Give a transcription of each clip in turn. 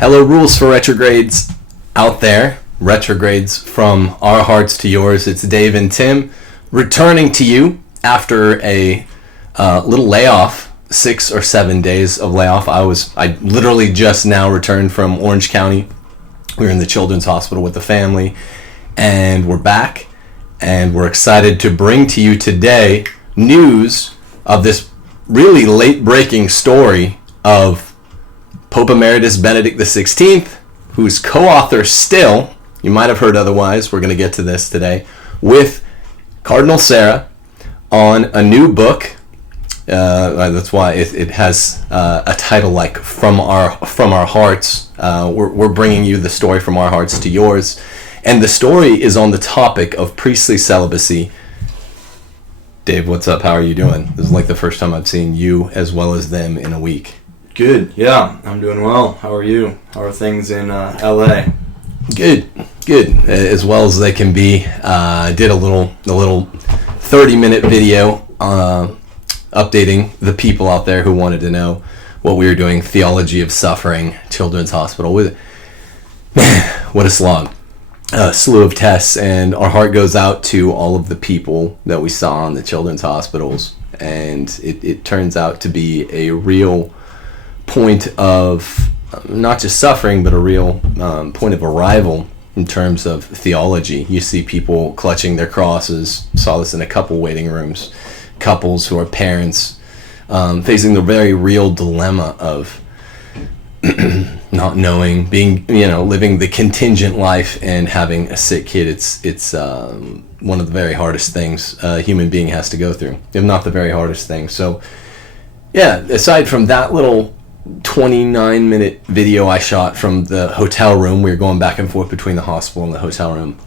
Hello, rules for retrogrades out there. Retrogrades from our hearts to yours. It's Dave and Tim returning to you after a little layoff, 6 or 7 days of layoff. I literally just now returned from Orange County. We were in the Children's Hospital with the family, and we're back, and we're excited to bring to you today news of this really late-breaking story of Pope Emeritus Benedict XVI, who's co-author still, you might have heard otherwise, we're going to get to this today, with Cardinal Sarah on a new book. That's why it has a title like From Our Hearts. We're bringing you the story from our hearts to yours. And the story is on the topic of priestly celibacy. Dave, what's up? How are you doing? This is like the first time I've seen you as well as them in a week. Good, yeah, I'm doing well. How are you? How are things in LA? Good, as well as they can be. Did a little 30-minute video updating the people out there who wanted to know what we were doing. Theology of Suffering, Children's Hospital. What a slog. A slew of tests, and our heart goes out to all of the people that we saw in the children's hospitals, and it turns out to be a real point of not just suffering, but a real point of arrival in terms of theology. You see people clutching their crosses. Saw this in a couple waiting rooms. Couples who are parents facing the very real dilemma of not knowing, living the contingent life and having a sick kid. It's one of the very hardest things a human being has to go through, if not the very hardest thing. So, yeah, aside from that little 29-minute video I shot from the hotel room, we were going back and forth between the hospital and the hotel room.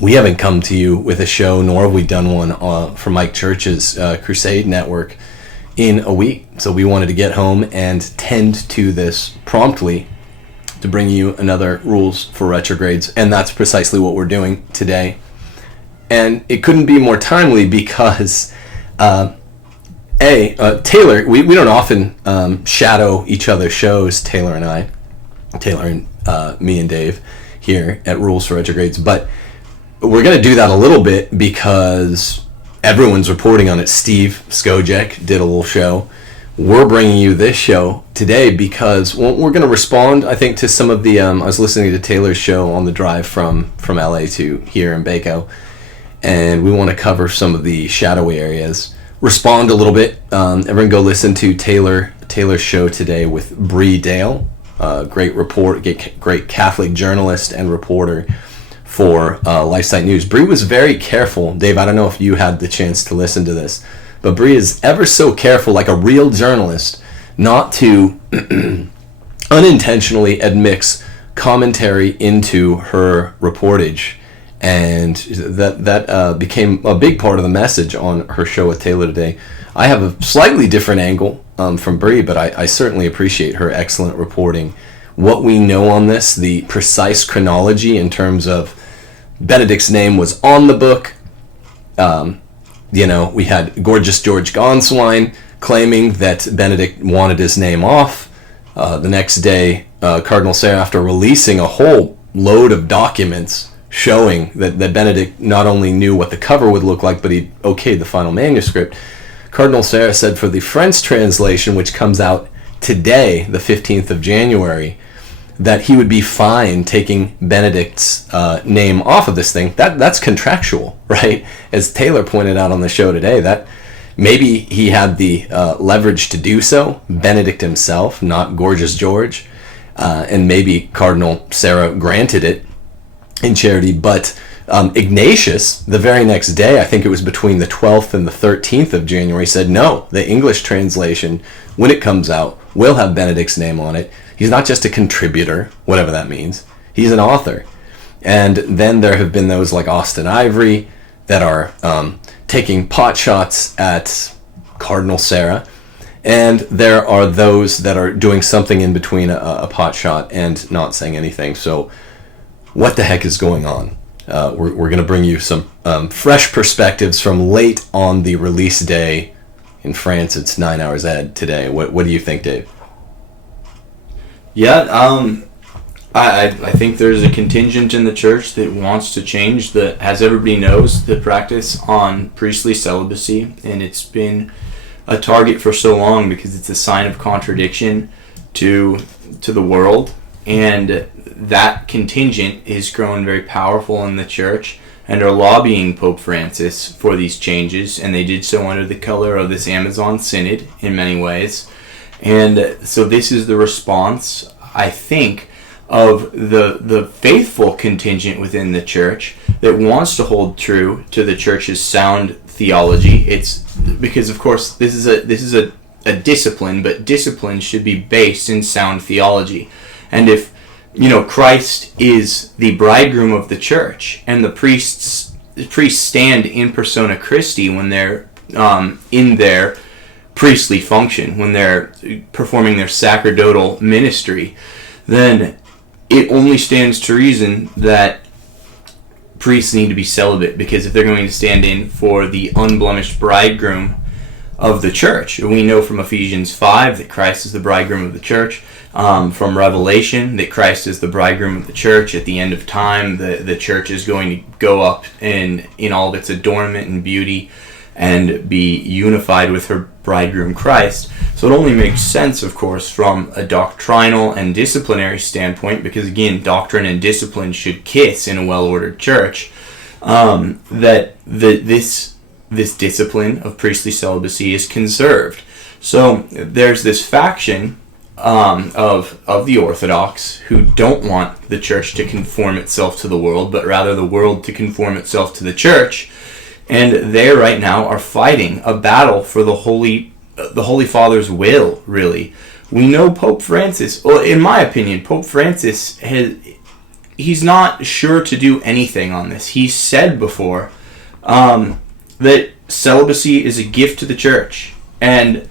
We haven't come to you with a show, nor have we done one for Mike Church's Crusade Network in a week. So we wanted to get home and tend to this promptly to bring you another Rules for Retrogrades, and that's precisely what we're doing today. And it couldn't be more timely because Taylor, we don't often shadow each other's shows, Taylor and me and Dave here at Rules for Retrogrades, but we're going to do that a little bit because everyone's reporting on it. Steve Skojek did a little show. We're bringing you this show today because we're going to respond, I think, to some of the, I was listening to Taylor's show on the drive from LA to here in Baco, and we want to cover some of the shadowy areas. Respond a little bit. Everyone go listen to Taylor's show today with Bree Dale, great Catholic journalist and reporter for LifeSite News. Bree was very careful. Dave, I don't know if you had the chance to listen to this, but Bree is ever so careful, like a real journalist, not to unintentionally admix commentary into her reportage. And that became a big part of the message on her show with Taylor today. I have a slightly different angle from Bree, but I certainly appreciate her excellent reporting. What we know on this, the precise chronology in terms of Benedict's name was on the book. We had Gorgeous George Gonswine claiming that Benedict wanted his name off. The next day, Cardinal Sarah, after releasing a whole load of documents showing that Benedict not only knew what the cover would look like, but he okayed the final manuscript. Cardinal Sarah said for the French translation, which comes out today, the 15th of January, that he would be fine taking Benedict's name off of this thing. That's contractual, right? As Taylor pointed out on the show today, that maybe he had the leverage to do so, Benedict himself, not Gorgeous George, and maybe Cardinal Sarah granted it in charity, but Ignatius, the very next day, I think it was between the 12th and the 13th of January, said no, the English translation, when it comes out, will have Benedict's name on it. He's not just a contributor, whatever that means. He's an author. And then there have been those like Austin Ivory that are taking pot shots at Cardinal Sarah. And there are those that are doing something in between a pot shot and not saying anything. So what the heck is going on? We're going to bring you some fresh perspectives from late on the release day. In France, it's 9 hours ahead today. What do you think, Dave? Yeah, I think there's a contingent in the church that wants to change, that, as everybody knows, the practice on priestly celibacy, and it's been a target for so long because it's a sign of contradiction to the world, and that contingent is growing very powerful in the church and are lobbying Pope Francis for these changes, and they did so under the color of this Amazon Synod in many ways. And so this is the response, I think, of the faithful contingent within the church that wants to hold true to the church's sound theology. It's because, of course, this is a discipline, but discipline should be based in sound theology. And if Christ is the bridegroom of the church, and the priests stand in persona Christi when they're in their priestly function, when they're performing their sacerdotal ministry, then it only stands to reason that priests need to be celibate, because if they're going to stand in for the unblemished bridegroom of the church, we know from Ephesians 5 that Christ is the bridegroom of the church, from Revelation that Christ is the bridegroom of the church. At the end of time, the church is going to go up in all of its adornment and beauty and be unified with her bridegroom Christ. So it only makes sense, of course, from a doctrinal and disciplinary standpoint, because again, doctrine and discipline should kiss in a well-ordered church, that this discipline of priestly celibacy is conserved. So there's this faction of the Orthodox who don't want the church to conform itself to the world, but rather the world to conform itself to the church. And they right now are fighting a battle for the Holy Father's will, really. We know Pope Francis, well, in my opinion, Pope Francis, he's not sure to do anything on this. He said before that celibacy is a gift to the church. And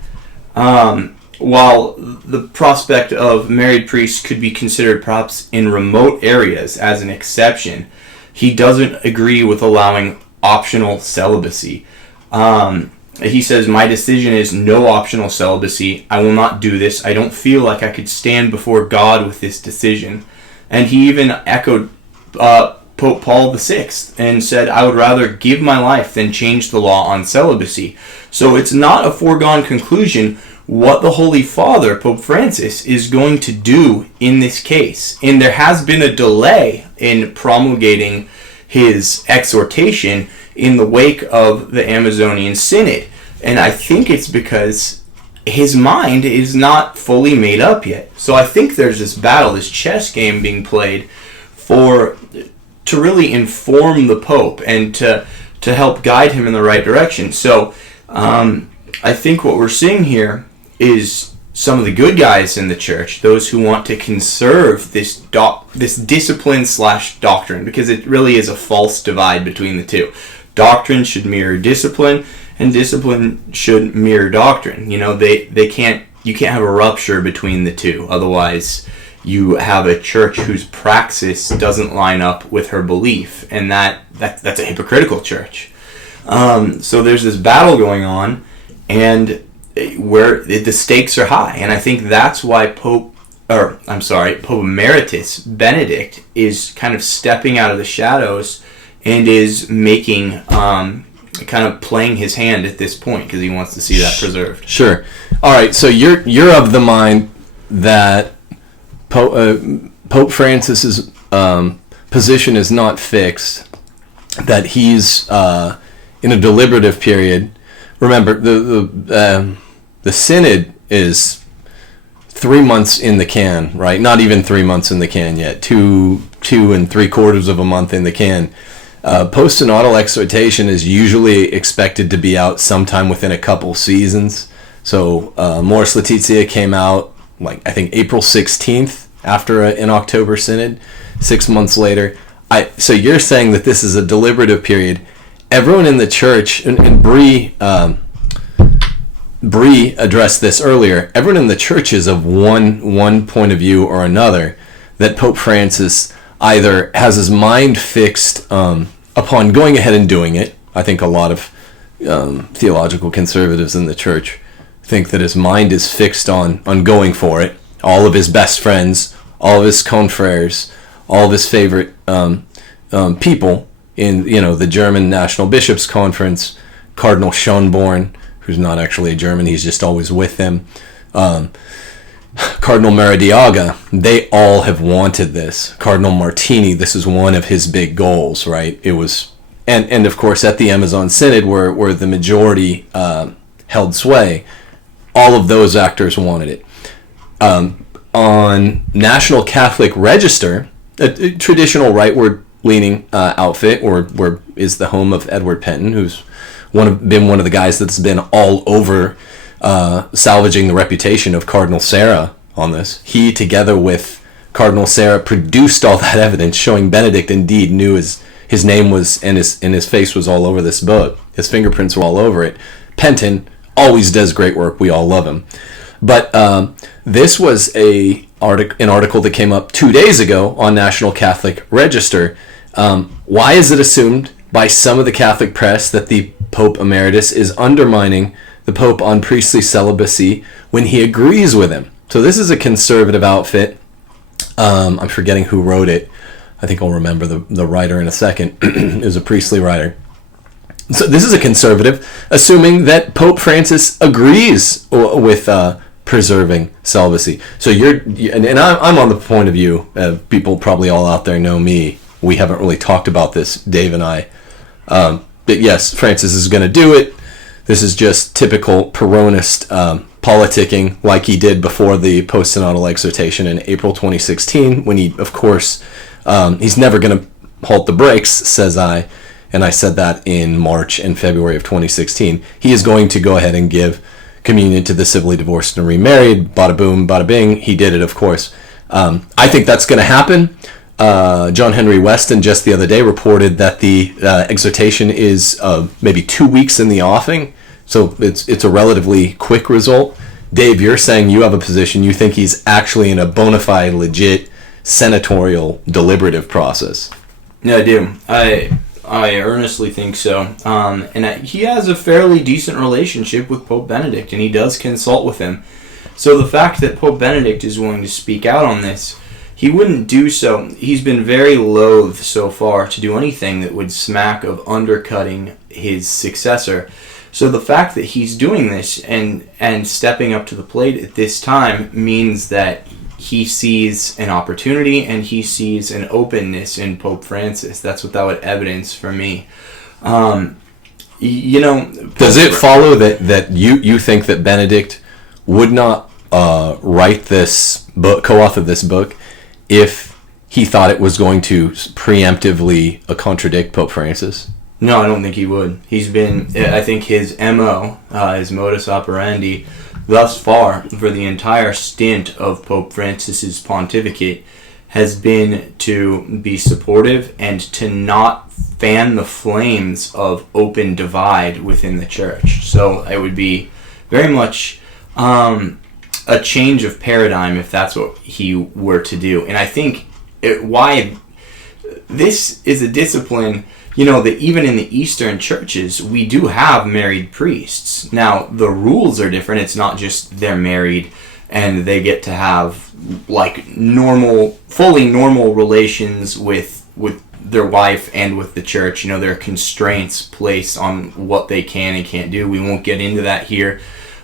while the prospect of married priests could be considered perhaps in remote areas as an exception, he doesn't agree with allowing optional celibacy. He says, my decision is no optional celibacy. I will not do this. I don't feel like I could stand before God with this decision. And he even echoed Pope Paul VI and said, I would rather give my life than change the law on celibacy. So it's not a foregone conclusion what the Holy Father, Pope Francis, is going to do in this case. And there has been a delay in promulgating his exhortation in the wake of the Amazonian Synod. And I think it's because his mind is not fully made up yet. So I think there's this battle, this chess game being played to really inform the Pope and to help guide him in the right direction. So I think what we're seeing here is some of the good guys in the church, those who want to conserve this discipline / doctrine, because it really is a false divide between the two. Doctrine should mirror discipline, and discipline should mirror doctrine. You can't have a rupture between the two. Otherwise, you have a church whose praxis doesn't line up with her belief, and that's a hypocritical church. So there's this battle going on, and where the stakes are high, and I think that's why Pope Emeritus Benedict is kind of stepping out of the shadows and is making kind of playing his hand at this point, because he wants to see that preserved. Sure. All right. So you're of the mind that Pope Francis's position is not fixed, that he's in a deliberative period. Remember, the Synod is 3 months in the can, right? Not even 3 months in the can yet. 2 3/4 of a month in the can. Post-synodal exhortation is usually expected to be out sometime within a couple seasons. So Mors Laetitia came out, I think April 16th after an October Synod, 6 months later. So you're saying that this is a deliberative period. Everyone in the church, and Bree addressed this earlier, everyone in the church is of one point of view or another, that Pope Francis either has his mind fixed upon going ahead and doing it. I think a lot of theological conservatives in the church think that his mind is fixed on going for it. All of his best friends all of his confreres, all of his favorite people in, the German National Bishops' Conference, Cardinal Schönborn, who's not actually a German, he's just always with them, Cardinal Maradiaga, they all have wanted this. Cardinal Martini, this is one of his big goals, right? It was, and of course at the Amazon Synod where the majority held sway, all of those actors wanted it. On National Catholic Register, a traditional rightward-leaning outfit, where is the home of Edward Penton, who's been one of the guys that's been all over salvaging the reputation of Cardinal Sarah on this. He, together with Cardinal Sarah, produced all that evidence showing Benedict indeed knew his name was, and his face was all over this book. His fingerprints were all over it. Penton always does great work. We all love him. But this was an article that came up 2 days ago on National Catholic Register. Why is it assumed by some of the Catholic press that the Pope Emeritus is undermining the Pope on priestly celibacy when he agrees with him? So this is a conservative outfit. I'm forgetting who wrote it. I think I'll remember the writer in a second. It was a priestly writer. So this is a conservative, assuming that Pope Francis agrees with preserving celibacy. So I'm on the point of view, people probably all out there know me. We haven't really talked about this, Dave and I. But yes, Francis is going to do it. This is just typical Peronist politicking, like he did before the post-synodal exhortation in April 2016, when he, of course, he's never going to halt the brakes, says I, and I said that in March and February of 2016. He is going to go ahead and give communion to the civilly divorced and remarried. Bada boom, bada bing. He did it, of course. I think that's going to happen. John Henry Weston just the other day reported that the exhortation is maybe 2 weeks in the offing, so it's a relatively quick result. Dave, you're saying you have a position. You think he's actually in a bona fide, legit, senatorial, deliberative process. Yeah, I do. I earnestly think so. He has a fairly decent relationship with Pope Benedict, and he does consult with him. So the fact that Pope Benedict is willing to speak out on this, he wouldn't do so. He's been very loath so far to do anything that would smack of undercutting his successor. So the fact that he's doing this and stepping up to the plate at this time means that he sees an opportunity and he sees an openness in Pope Francis. That's without evidence for me. Does it follow that you think that Benedict would not write this book, co-author this book, if he thought it was going to preemptively contradict Pope Francis? No, I don't think he would. I think his MO, his modus operandi, thus far, for the entire stint of Pope Francis's pontificate, has been to be supportive and to not fan the flames of open divide within the church. So it would be very much a change of paradigm if that's what he were to do. And I think why this is a discipline, that even in the Eastern churches, we do have married priests. Now, the rules are different. It's not just they're married and they get to have fully normal relations with their wife and with the church. There are constraints placed on what they can and can't do. We won't get into that here.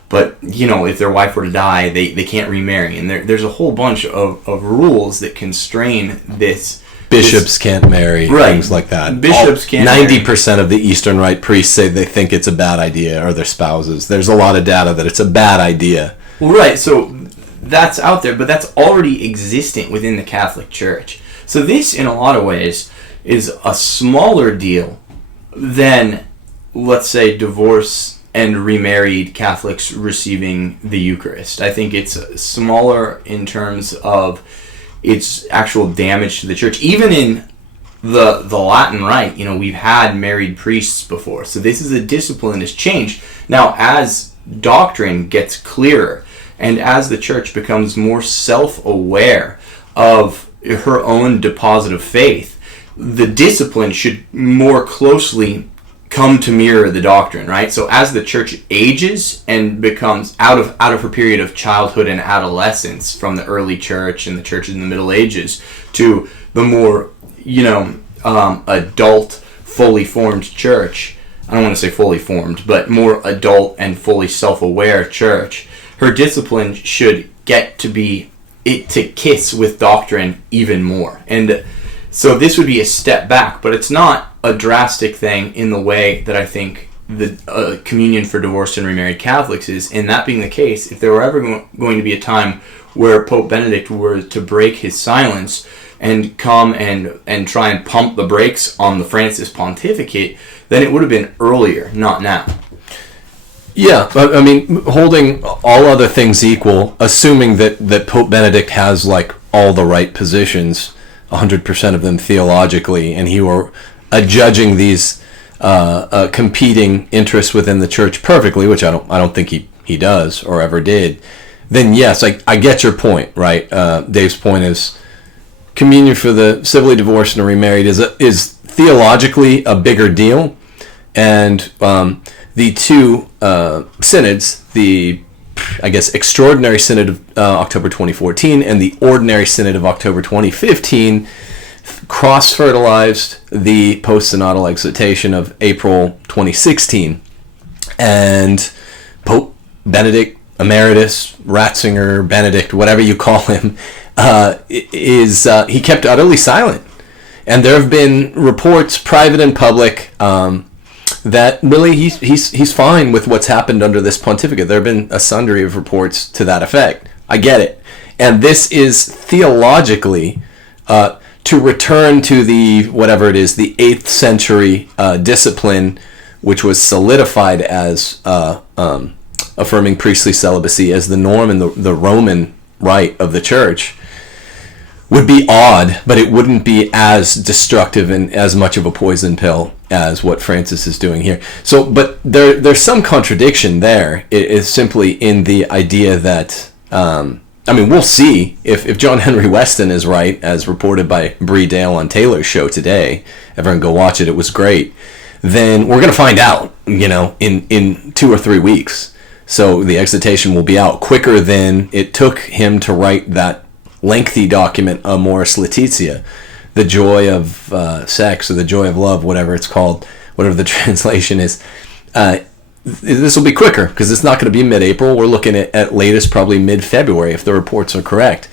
But, if their wife were to die, they can't remarry. And there's a whole bunch of rules that constrain this. Bishops can't marry, right. Things like that. Bishops can't 90% of the Eastern Rite priests say they think it's a bad idea, or their spouses. There's a lot of data that it's a bad idea. Well, right, so that's out there, but that's already existing within the Catholic Church. So this, in a lot of ways, is a smaller deal than, let's say, divorce and remarried Catholics receiving the Eucharist. I think it's smaller in terms of its actual damage to the church. Even in the Latin Rite, we've had married priests before. So this is a discipline that has changed. Now, as doctrine gets clearer, and as the church becomes more self-aware of her own deposit of faith, the discipline should more closely come to mirror the doctrine, right? So as the church ages and becomes out of her period of childhood and adolescence from the early church and the churches in the Middle Ages to the more, adult, fully formed church, I don't want to say fully formed, but more adult and fully self-aware church, her discipline should get to be to kiss with doctrine even more. And so this would be a step back, but it's not a drastic thing in the way that I think the communion for divorced and remarried Catholics is. And that being the case, if there were ever going to be a time where Pope Benedict were to break his silence and come and try and pump the brakes on the Francis pontificate, then it would have been earlier, not now. Yeah, but I mean, holding all other things equal, assuming that Pope Benedict has like all the right positions, 100% of them theologically, and he were judging these competing interests within the church perfectly, which I don't think he does or ever did, then yes, I get your point, right? Dave's point is communion for the civilly divorced and remarried is theologically a bigger deal, and the two synods, the Extraordinary Synod of October 2014 and the Ordinary Synod of October 2015 cross-fertilized the post-synodal exhortation of April 2016. And Pope Benedict, Emeritus, Ratzinger, Benedict, whatever you call him, he kept utterly silent. And there have been reports, private and public, that really he's fine with what's happened under this pontificate. There have been a sundry of reports to that effect. I get it. And this is theologically to return to the 8th century discipline, which was solidified as affirming priestly celibacy as the norm in the Roman rite of the church, would be odd, but it wouldn't be as destructive and as much of a poison pill as what Francis is doing here. So, but there's some contradiction there. It is simply in the idea that, we'll see if John Henry Weston is right, as reported by Bree Dale on Taylor's show today. Everyone go watch it. It was great. Then we're going to find out, in 2 or 3 weeks. So the exhortation will be out quicker than it took him to write that lengthy document, Amoris Laetitia, the joy of sex, or the joy of love, whatever it's called, whatever the translation is. This will be quicker because it's not going to be mid-April. We're looking at latest probably mid-February if the reports are correct.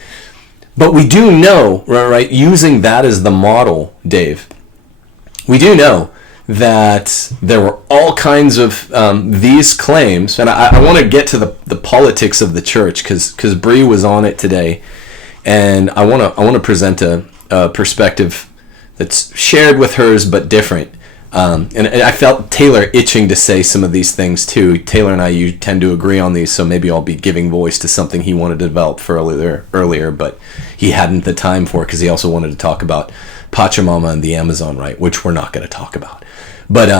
But we do know, right, using that as the model, Dave, we do know that there were all kinds of these claims, and I want to get to the politics of the church because Bree was on it today. And I want to present a perspective that's shared with hers but different. And I felt Taylor itching to say some of these things too. Taylor and I tend to agree on these, so maybe I'll be giving voice to something he wanted to develop earlier, but he hadn't the time for it because he also wanted to talk about Pachamama and the Amazon, right? Which we're not going to talk about. But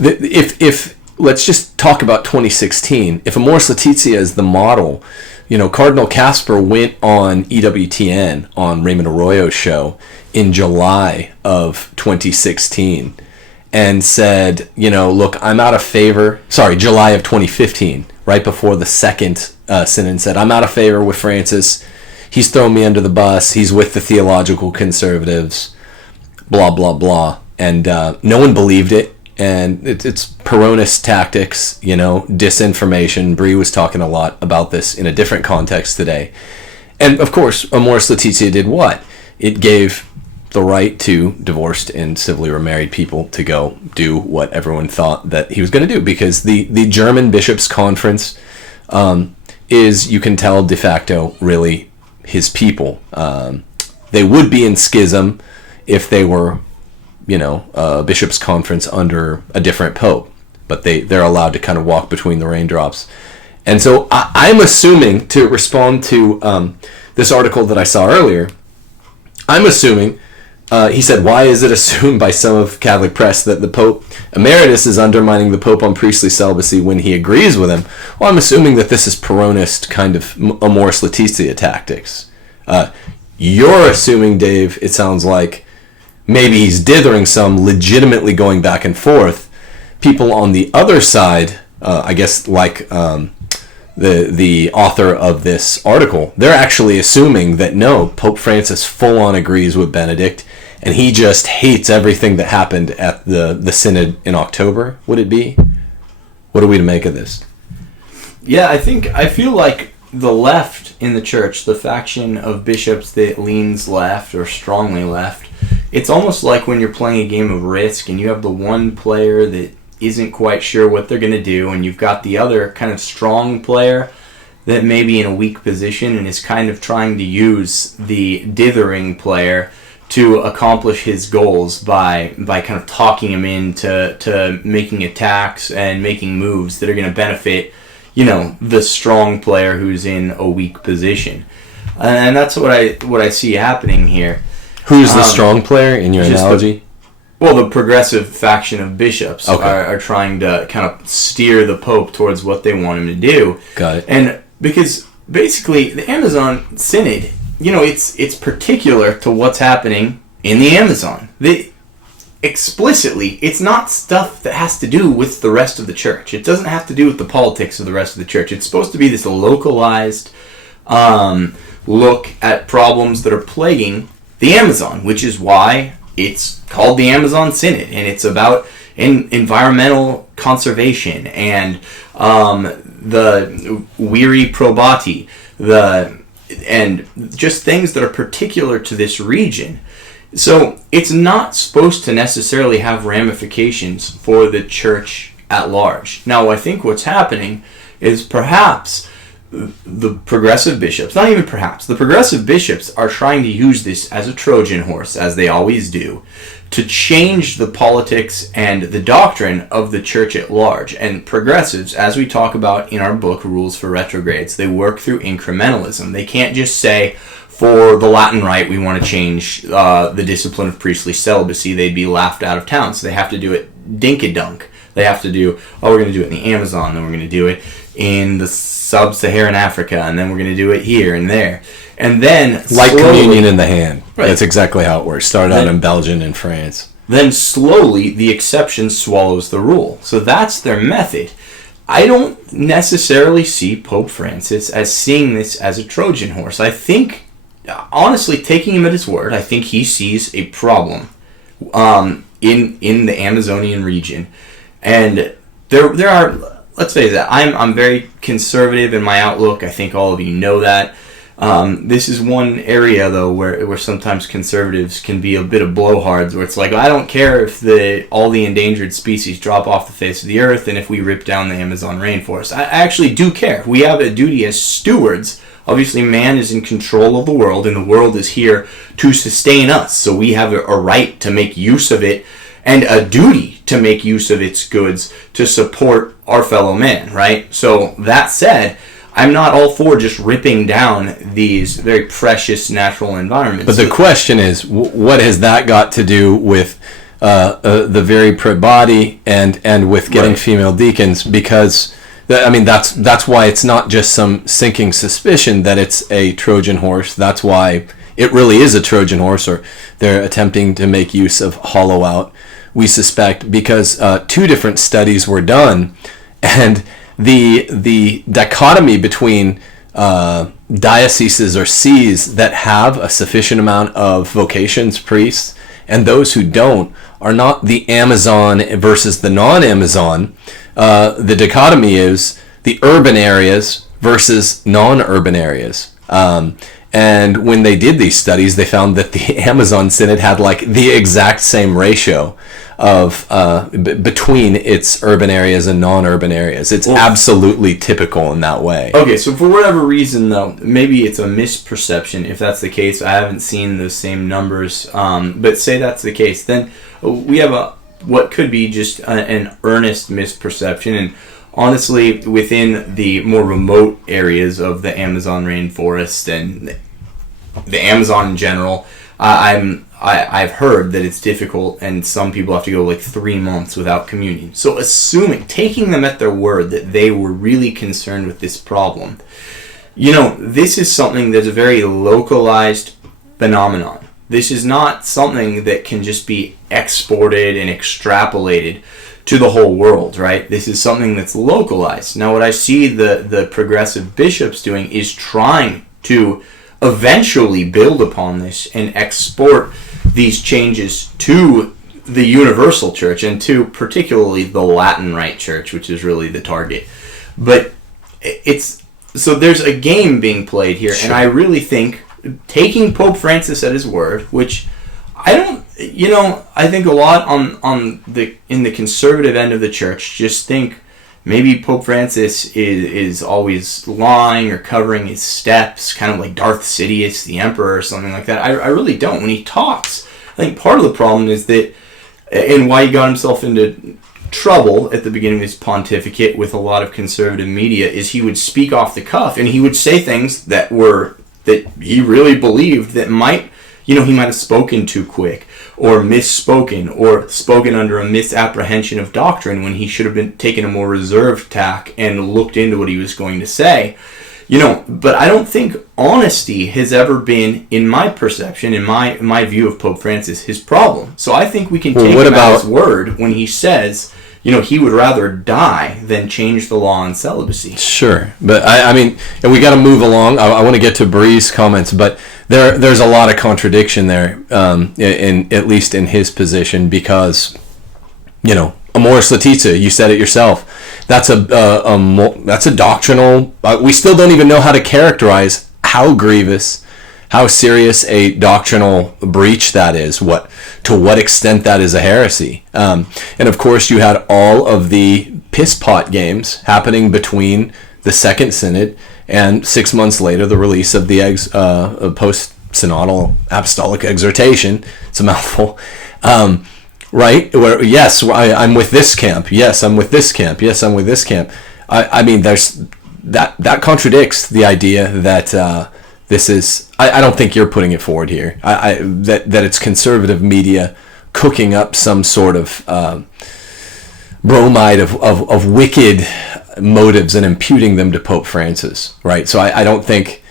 if let's just talk about 2016. If Amoris Laetitia is the model, Cardinal Casper went on EWTN on Raymond Arroyo's show in July of 2016 and said, look, I'm out of favor. Sorry, July of 2015, right before the second synod, said, I'm out of favor with Francis. He's thrown me under the bus. He's with the theological conservatives, blah, blah, blah. And no one believed it. And it's Peronist tactics, disinformation. Bree was talking a lot about this in a different context today. And, of course, Amoris Laetitia did what? It gave the right to divorced and civilly remarried people to go do what everyone thought that he was going to do. Because the German Bishops' Conference is, you can tell, de facto, really his people. They would be in schism if they were a bishop's conference under a different pope, but they're allowed to kind of walk between the raindrops. And so I'm assuming, to respond to this article that I saw earlier, I'm assuming, he said, why is it assumed by some of Catholic press that the Pope Emeritus is undermining the Pope on priestly celibacy when he agrees with him? Well, I'm assuming that this is Peronist kind of Amoris Laetitia tactics. You're assuming, Dave, it sounds like, maybe he's dithering some, legitimately going back and forth. People on the other side, I guess, like the author of this article, they're actually assuming that no, Pope Francis full on agrees with Benedict, and he just hates everything that happened at the synod in October. Would it be? What are we to make of this? Yeah, I feel like the left in the church, the faction of bishops that leans left or strongly left, it's almost like when you're playing a game of Risk and you have the one player that isn't quite sure what they're going to do, and you've got the other kind of strong player that may be in a weak position and is kind of trying to use the dithering player to accomplish his goals by kind of talking him into making attacks and making moves that are going to benefit, the strong player who's in a weak position. And that's what I see happening here. Who's the strong player in your analogy? The progressive faction of bishops are trying to kind of steer the Pope towards what they want him to do. Got it. And because basically the Amazon Synod, it's particular to what's happening in the Amazon. Explicitly, it's not stuff that has to do with the rest of the church. It doesn't have to do with the politics of the rest of the church. It's supposed to be this localized look at problems that are plaguing the Amazon, which is why it's called the Amazon Synod, and it's about environmental conservation and the viri probati, and just things that are particular to this region. So it's not supposed to necessarily have ramifications for the church at large. Now, I think what's happening is perhaps the progressive bishops, not even perhaps, the progressive bishops are trying to use this as a Trojan horse, as they always do, to change the politics and the doctrine of the church at large. And progressives, as we talk about in our book, Rules for Retrogrades, they work through incrementalism. They can't just say, for the Latin Rite, we want to change the discipline of priestly celibacy. They'd be laughed out of town. So they have to do it dink-a-dunk. They have to do, we're going to do it in the Amazon, then we're going to do it in the sub-Saharan Africa, and then we're going to do it here and there. And then like communion in the hand. Right. That's exactly how it works. Started out in Belgium and France. Then slowly, the exception swallows the rule. So that's their method. I don't necessarily see Pope Francis as seeing this as a Trojan horse. I think, honestly, taking him at his word, I think he sees a problem in the Amazonian region. And there are... Let's say that I'm very conservative in my outlook. I think all of you know that. This is one area, though, where sometimes conservatives can be a bit of blowhards, where it's like, I don't care if all the endangered species drop off the face of the earth and if we rip down the Amazon rainforest. I actually do care. We have a duty as stewards. Obviously, man is in control of the world, and the world is here to sustain us. So we have a right to make use of it, and a duty to make use of its goods to support our fellow man, right? So that said, I'm not all for just ripping down these very precious natural environments. But the question is, what has that got to do with the viri probati and with getting female deacons? Because that's why it's not just some sinking suspicion that it's a Trojan horse. That's why it really is a Trojan horse, or they're attempting to make use of hollow out. We suspect, because 2 different studies were done, and the dichotomy between dioceses or sees that have a sufficient amount of vocations, priests, and those who don't are not the Amazon versus the non-Amazon. The dichotomy is the urban areas versus non-urban areas. And when they did these studies, they found that the Amazon Synod had like the exact same ratio of between its urban areas and non-urban areas. It's absolutely typical in that way. Okay, so for whatever reason, though, maybe it's a misperception. If that's the case, I haven't seen those same numbers. But say that's the case, then we have what could be just an earnest misperception. And honestly, within the more remote areas of the Amazon rainforest and the Amazon in general, I've heard that it's difficult, and some people have to go like 3 months without communion. So taking them at their word that they were really concerned with this problem, this is something that's a very localized phenomenon. This is not something that can just be exported and extrapolated to the whole world, right? This is something that's localized. Now, what I see the progressive bishops doing is trying to eventually build upon this and export these changes to the universal church and to particularly the Latin Rite Church, which is really the target. But so there's a game being played here, and I really think taking Pope Francis at his word, which I think a lot in the conservative end of the church just think maybe Pope Francis is always lying or covering his steps, kind of like Darth Sidious, the Emperor, or something like that. I really don't. When he talks, I think part of the problem is that, and why he got himself into trouble at the beginning of his pontificate with a lot of conservative media, is he would speak off the cuff, and he would say things that he really believed that he might have spoken too quick, or misspoken, or spoken under a misapprehension of doctrine when he should have been taking a more reserved tack and looked into what he was going to say. But I don't think honesty has ever been, in my perception, in my view of Pope Francis, his problem. So I think we can take him at his word when he says, he would rather die than change the law on celibacy. Sure. But I mean, and we got to move along. I want to get to Bree's comments, but there's a lot of contradiction there, at least in his position, because, Amoris Laetitia, you said it yourself. That's a doctrinal. We still don't even know how to characterize how grievous, how serious a doctrinal breach that is. To what extent that is a heresy. And of course, you had all of the piss pot games happening between the Second Synod and 6 months later the release of the post-synodal apostolic exhortation. It's a mouthful. Right? Where, yes, I'm with this camp. Yes, I'm with this camp. Yes, I'm with this camp. I mean, there's that contradicts the idea that this is. I don't think you're putting it forward here. That it's conservative media cooking up some sort of bromide of wicked motives and imputing them to Pope Francis. Right? So I don't think.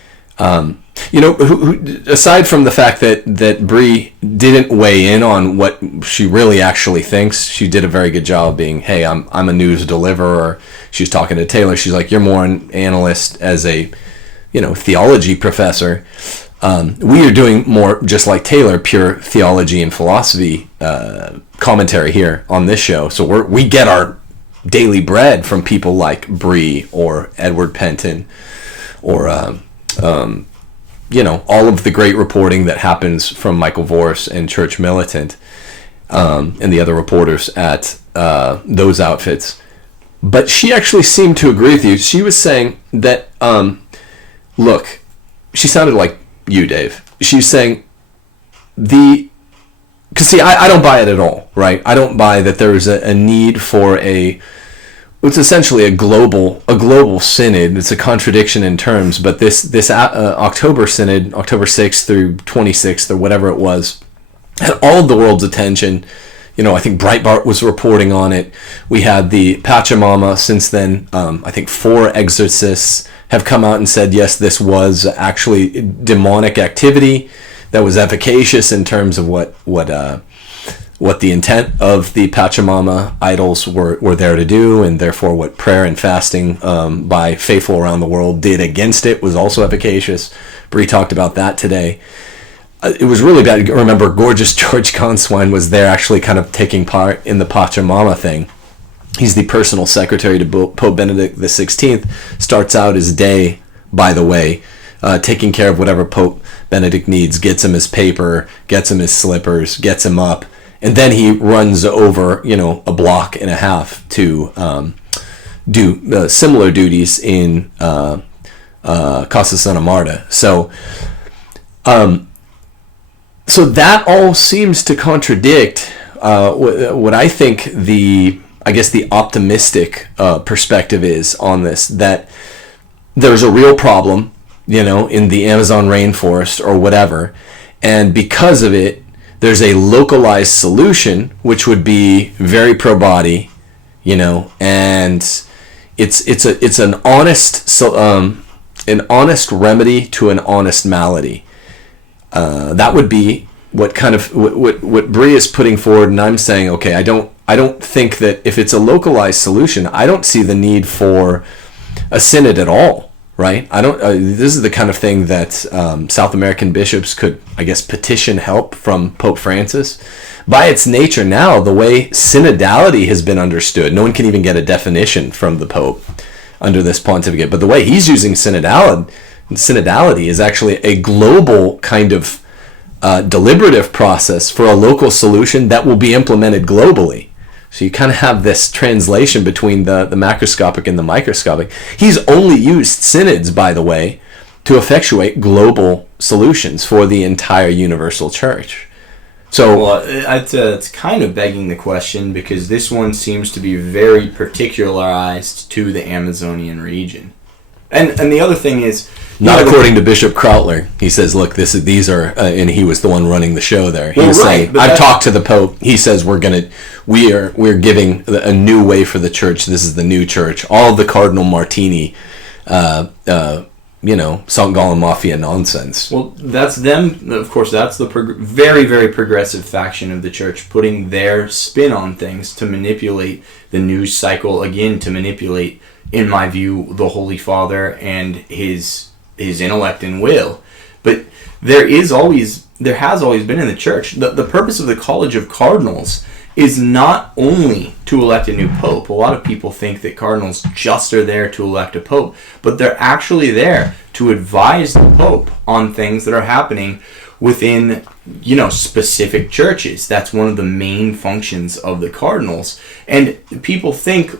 Aside from the fact that Bree didn't weigh in on what she really actually thinks, she did a very good job being, hey, I'm a news deliverer. She's talking to Taylor. She's like, you're more an analyst as a, theology professor. We are doing more, just like Taylor, pure theology and philosophy commentary here on this show. So we get our daily bread from people like Bree or Edward Penton or all of the great reporting that happens from Michael Vorse and Church Militant and the other reporters at those outfits. But she actually seemed to agree with you. She was saying that, look, she sounded like you, Dave. She was saying because see, I don't buy it at all, right? I don't buy that there's a need for it's essentially a global synod. It's a contradiction in terms, but this October synod, October 6th through 26th or whatever it was, had all of the world's attention. I think Breitbart was reporting on it. We had the Pachamama. Since then, I think 4 exorcists have come out and said, yes, this was actually demonic activity that was efficacious in terms of what the intent of the Pachamama idols were there to do, and therefore what prayer and fasting by faithful around the world did against it was also efficacious. Bree talked about that today. It was really bad. Remember, gorgeous George Conswine was there actually kind of taking part in the Pachamama thing. He's the personal secretary to Pope Benedict the 16th, starts out his day, by the way, taking care of whatever Pope Benedict needs, gets him his paper, gets him his slippers, gets him up, and then he runs over, a block and a half to do similar duties in Casa Santa Marta. So that all seems to contradict what I think the optimistic perspective is on this, that there's a real problem, in the Amazon rainforest or whatever, and because of it, there's a localized solution, which would be very pro-body, and it's an honest remedy to an honest malady. That would be what Bree is putting forward, and I'm saying, okay, I don't think that if it's a localized solution, I don't see the need for a synod at all, right? I don't. This is the kind of thing that South American bishops could, I guess, petition help from Pope Francis. By its nature now, the way synodality has been understood, no one can even get a definition from the Pope under this pontificate. But the way he's using synodality is actually a global kind of deliberative process for a local solution that will be implemented globally. So you kind of have this translation between the macroscopic and the microscopic. He's only used synods, by the way, to effectuate global solutions for the entire universal church. So, well, it's kind of begging the question, because this one seems to be very particularized to the Amazonian region. And the other thing is, not according to Bishop Krautler. He says, look, these are, and he was the one running the show there. He was saying, I've talked to the Pope. He says we're giving a new way for the church. This is the new church. All of the Cardinal Martini, St. Gallen Mafia nonsense. Well, that's them. Of course, that's the very, very progressive faction of the church, putting their spin on things to manipulate the news cycle, again, to manipulate, in my view, the Holy Father and his intellect and will. But there has always been in the church, the purpose of the College of Cardinals is not only to elect a new pope. A lot of people think that cardinals just are there to elect a pope, but they're actually there to advise the pope on things that are happening within, specific churches. That's one of the main functions of the cardinals. And people think,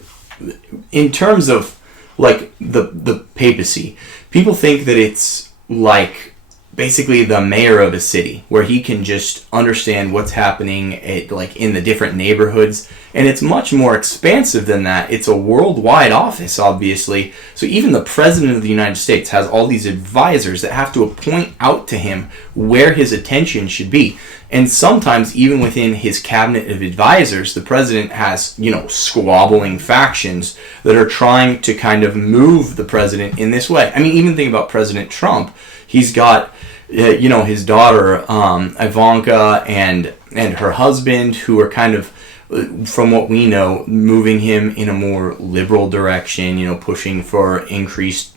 in terms of like the papacy, people think that it's like basically the mayor of a city, where he can just understand what's happening in the different neighborhoods. And it's much more expansive than that. It's a worldwide office, obviously. So even the president of the United States has all these advisors that have to point out to him where his attention should be. And sometimes even within his cabinet of advisors, the president has, squabbling factions that are trying to kind of move the president in this way. I mean, even think about President Trump. He's got, his daughter, Ivanka, and her husband, who are kind of, from what we know, moving him in a more liberal direction, pushing for increased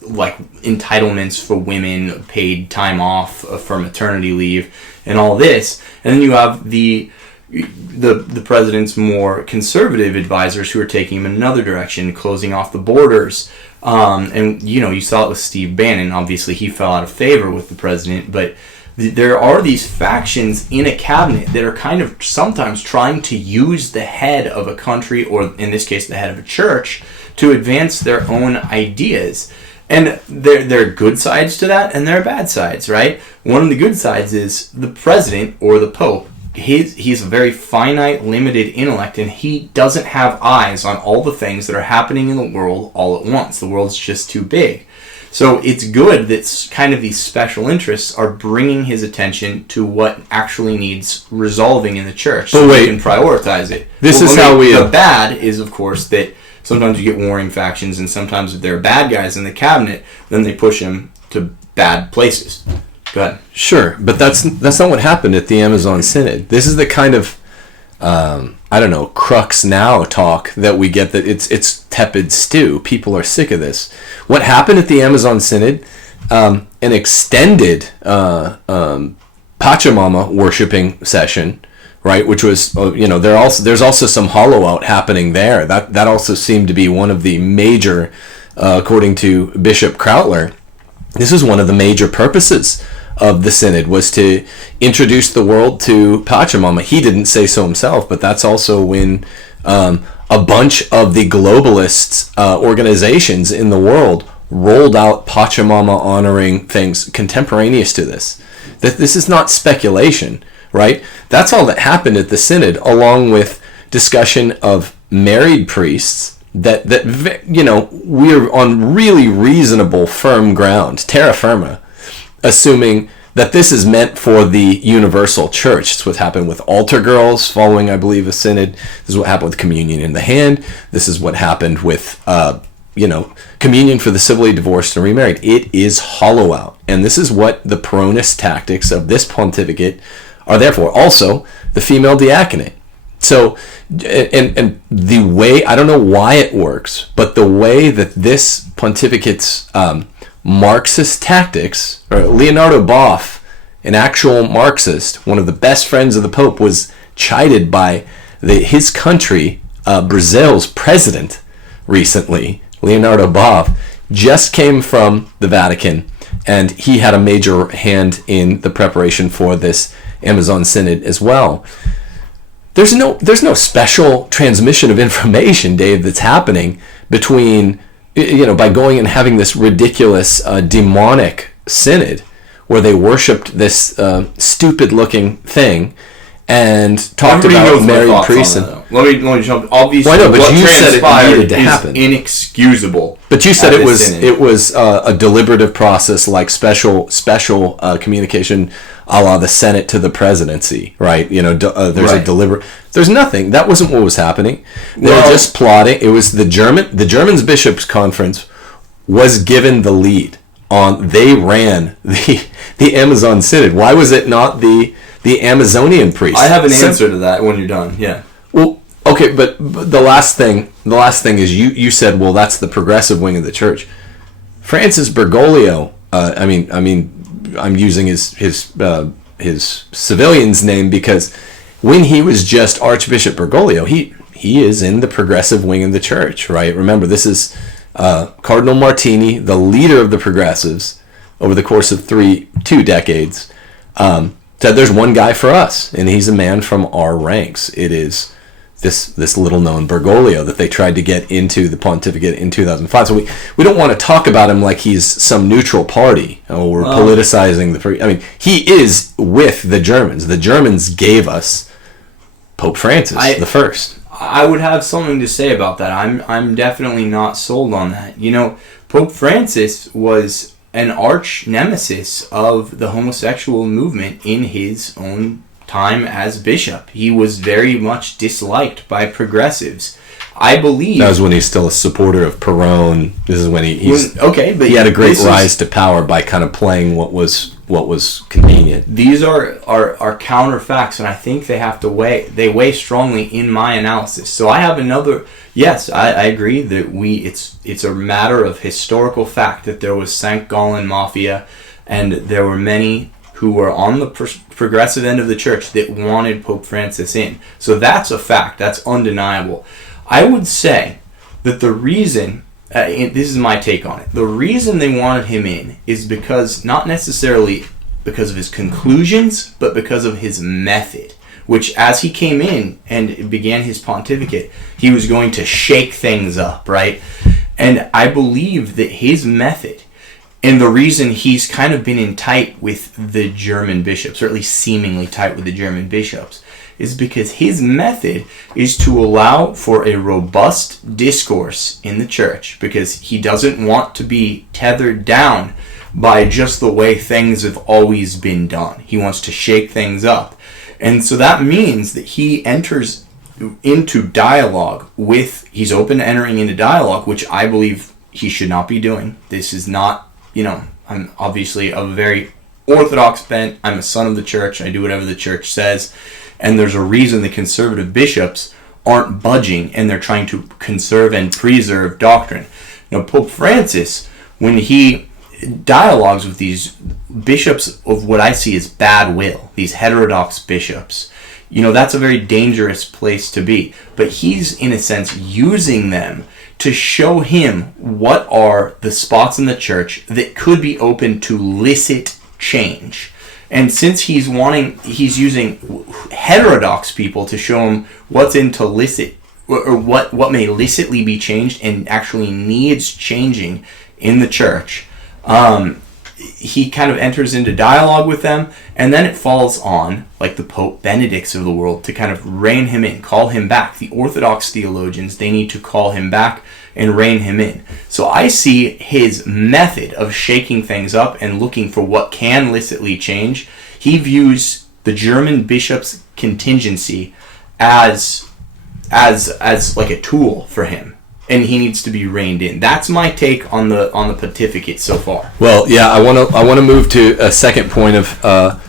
entitlements for women, paid time off for maternity leave, and all this. And then you have the president's more conservative advisors who are taking him in another direction, closing off the borders. And you saw it with Steve Bannon. Obviously, he fell out of favor with the president, but there are these factions in a cabinet that are kind of sometimes trying to use the head of a country, or in this case, the head of a church, to advance their own ideas. And there are good sides to that, and there are bad sides, right? One of the good sides is the president or the pope. He's a very finite, limited intellect, and he doesn't have eyes on all the things that are happening in the world all at once. The world's just too big. So it's good that kind of these special interests are bringing his attention to what actually needs resolving in the church, so we can prioritize it. The bad is, of course, that sometimes you get warring factions, and sometimes if there are bad guys in the cabinet, then they push him to bad places. Go ahead. Sure, but that's not what happened at the Amazon Synod. This is the kind of crux now talk that we get, that it's tepid stew. People are sick of this. What happened at the Amazon Synod? An extended Pachamama worshiping session, right? Which was, there's also some hollow out happening there. That also seemed to be one of the major, according to Bishop Krautler, this is one of the major purposes of the Synod, was to introduce the world to Pachamama. He didn't say so himself, but that's also when a bunch of the globalist organizations in the world rolled out Pachamama honoring things contemporaneous to this. That this is not speculation, right? That's all that happened at the Synod, along with discussion of married priests. That we're on really reasonable, firm ground, terra firma, assuming that this is meant for the universal church. It's what happened with altar girls following, I believe, a synod. This is what happened with communion in the hand. This is what happened with, communion for the civilly divorced and remarried. It is hollow out. And this is what the Peronist tactics of this pontificate are therefore also the female diaconate. So, and the way, I don't know why it works, but the way that this pontificate's Marxist tactics, or Leonardo Boff, an actual Marxist, one of the best friends of the Pope, was chided by his country, Brazil's president recently. Leonardo Boff just came from the Vatican, and he had a major hand in the preparation for this Amazon Synod as well. There's no special transmission of information, Dave, that's happening between, by going and having this ridiculous demonic synod where they worshipped this stupid-looking thing and talked about married priests. Let me jump. Obviously, well, I know, but you said it needed to is happen. Inexcusable. But you said it was a deliberative process, like special communication, a la the Senate to the presidency, right? There's a deliberate. There's nothing. That wasn't what was happening. They were just plotting. It was the Germans Bishops' Conference was given the lead on. They ran the Amazon Synod. Why was it not the Amazonian priests? I have an answer to that when you're done. Yeah. Well, okay, but the last thing is you said, well, that's the progressive wing of the church. Francis Bergoglio. I'm using his civilian's name because when he was just Archbishop Bergoglio, he is in the progressive wing of the church, right? Remember, this is Cardinal Martini, the leader of the progressives over the course of 2 decades. Said there's one guy for us, and he's a man from our ranks. It is this little-known Bergoglio that they tried to get into the pontificate in 2005. So we don't want to talk about him like he's some neutral party. Oh, we're politicizing the... he is with the Germans. The Germans gave us Pope Francis the first. I would have something to say about that. I'm definitely not sold on that. Pope Francis was an arch nemesis of the homosexual movement in his own time as bishop. He was very much disliked by progressives. I believe that was when he's still a supporter of Perón. This is when he had a great rise to power by kind of playing what was convenient. These are counter facts, and I think they weigh strongly in my analysis. So I have another. Yes, I agree that it's a matter of historical fact that there was St. Gallen Mafia, and there were many who were on the progressive end of the church that wanted Pope Francis in. So that's a fact. That's undeniable. I would say that the reason, this is my take on it, the reason they wanted him in is because, not necessarily because of his conclusions, but because of his method, which as he came in and began his pontificate, he was going to shake things up, right? And I believe that his method, and the reason he's kind of been in tight with the German bishops, or at least seemingly tight with the German bishops, is because his method is to allow for a robust discourse in the church, because he doesn't want to be tethered down by just the way things have always been done. He wants to shake things up. And so that means that he enters into dialogue he's open to entering into dialogue, which I believe he should not be doing. This is not, I'm obviously of a very orthodox bent. I'm a son of the church. I do whatever the church says. And there's a reason the conservative bishops aren't budging, and they're trying to conserve and preserve doctrine. Now, Pope Francis, when he dialogues with these bishops of what I see as bad will, these heterodox bishops, that's a very dangerous place to be. But he's, in a sense, using them to show him what are the spots in the church that could be open to licit change. And since he's using heterodox people to show him what's into licit, or what may licitly be changed and actually needs changing in the church, he kind of enters into dialogue with them, and then it falls on, like the Pope Benedicts of the world, to kind of rein him in, call him back. The Orthodox theologians, they need to call him back and rein him in. So I see his method of shaking things up and looking for what can licitly change. He views the German bishop's contingency as like a tool for him, and he needs to be reined in. That's my take on the pontificate so far. Well, yeah, I want to move to a second point of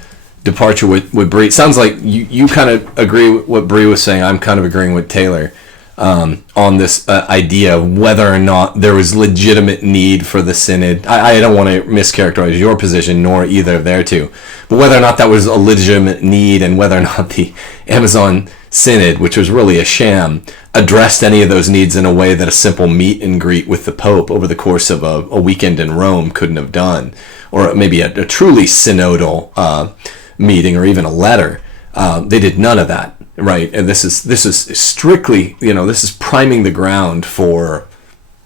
departure with Bree. It sounds like you kind of agree with what Bree was saying. I'm kind of agreeing with Taylor on this idea of whether or not there was legitimate need for the synod. I don't want to mischaracterize your position, nor either of their two, but whether or not that was a legitimate need, and whether or not the Amazon synod, which was really a sham, addressed any of those needs in a way that a simple meet and greet with the Pope over the course of a weekend in Rome couldn't have done, or maybe a truly synodal meeting, or even a letter. They did none of that, right? And this is strictly, this is priming the ground for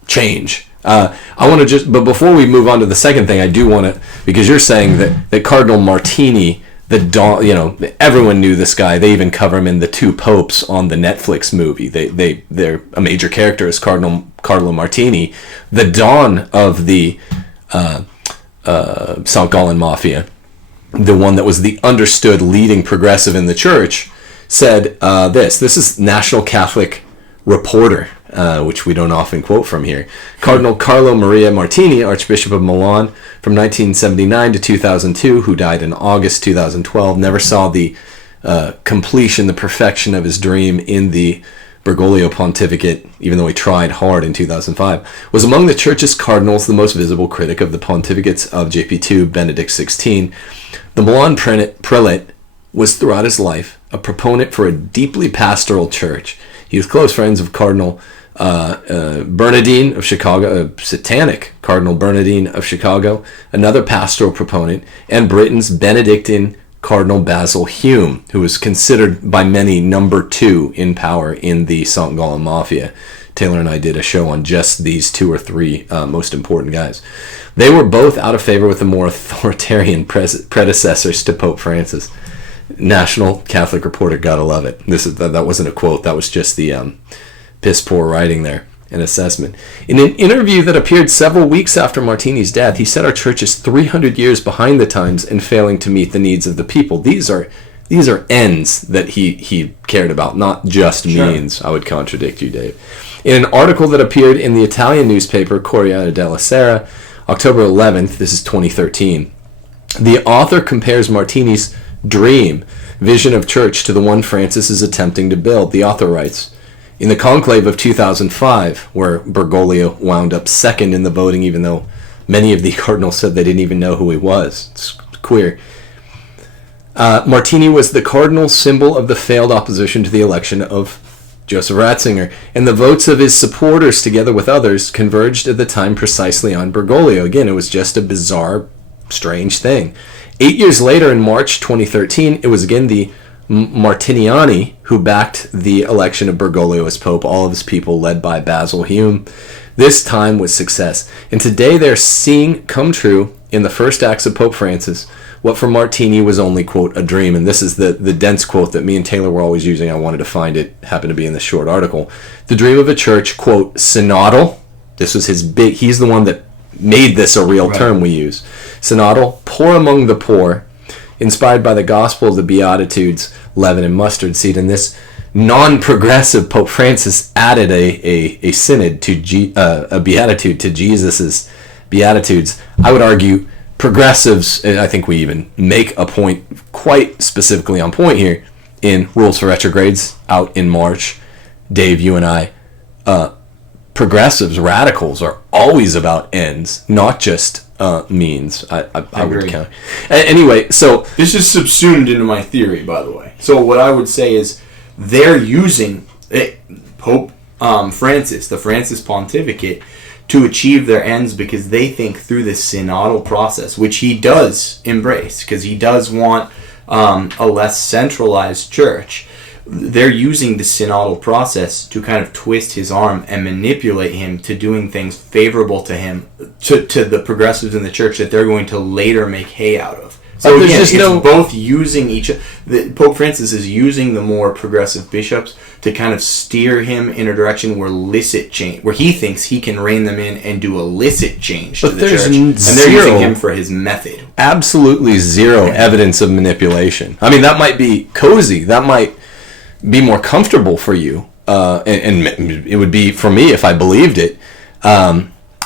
change. I want to but before we move on to the second thing, I do want to, because you're saying that Cardinal Martini, everyone knew this guy. They even cover him in The Two Popes on the Netflix movie. They're a major character is Cardinal Carlo Martini, the Don of the St. Gallen Mafia, the one that was the understood leading progressive in the church, said this is National Catholic Reporter, which we don't often quote from here. Cardinal Carlo Maria Martini, Archbishop of Milan from 1979 to 2002, who died in August 2012, never saw the completion, the perfection of his dream in the Bergoglio pontificate, even though he tried hard in 2005, was among the church's cardinals the most visible critic of the pontificates of JP2 Benedict XVI. The Milan prelate was throughout his life a proponent for a deeply pastoral church. He was close friends of Cardinal Bernardine of Chicago, satanic Cardinal Bernardine of Chicago, another pastoral proponent, and Britain's Benedictine Cardinal Basil Hume, who was considered by many number 2 in power in the St. Gallen Mafia. Taylor and I did a show on just these 2 or 3 most important guys. They were both out of favor with the more authoritarian predecessors to Pope Francis. National Catholic Reporter, gotta love it. That wasn't a quote, that was just the piss poor writing there, an assessment. In an interview that appeared several weeks after Martini's death, he said our church is 300 years behind the times and failing to meet the needs of the people. These are ends that he cared about, not just means. Sure. I would contradict you, Dave. In an article that appeared in the Italian newspaper Corriere della Sera, October 11th, this is 2013, the author compares Martini's vision of church to the one Francis is attempting to build. The author writes, in the conclave of 2005, where Bergoglio wound up second in the voting, even though many of the cardinals said they didn't even know who he was. It's queer. Martini was the cardinal symbol of the failed opposition to the election of Joseph Ratzinger, and the votes of his supporters, together with others, converged at the time precisely on Bergoglio. Again, it was just a bizarre, strange thing. 8 years later, in March 2013, it was again the Martiniani who backed the election of Bergoglio as Pope, all of his people led by Basil Hume, this time with success. And today they're seeing come true in the first acts of Pope Francis what for Martini was only, quote, a dream. And this is the dense quote that me and Taylor were always using. I wanted to find it, happened to be in this short article. The dream of a church, quote, synodal. This was he's the one that made this a real term we use. Synodal, poor among the poor, inspired by the gospel of the Beatitudes, leaven and mustard seed. And this non-progressive Pope Francis added a synod to a beatitude to Jesus's Beatitudes. I would argue progressives, I think we even make a point quite specifically on point here in Rules for Retrogrades out in March. Dave, you and I, progressives, radicals are always about ends, not just means. I would count. Anyway, so this is subsumed into my theory, by the way. So what I would say is they're using Pope Francis, the Francis pontificate, to achieve their ends because they think through this synodal process, which he does embrace, because he does want a less centralized church. They're using the synodal process to kind of twist his arm and manipulate him to doing things favorable to him, to the progressives in the church that they're going to later make hay out of. So again, it's both using Pope Francis is using the more progressive bishops to kind of steer him in a direction where he thinks he can rein them in and do illicit change to the church. And they're using him for his method. Absolutely zero evidence of manipulation. I mean, that might be cozy. That might be more comfortable for you. And it would be for me if I believed it.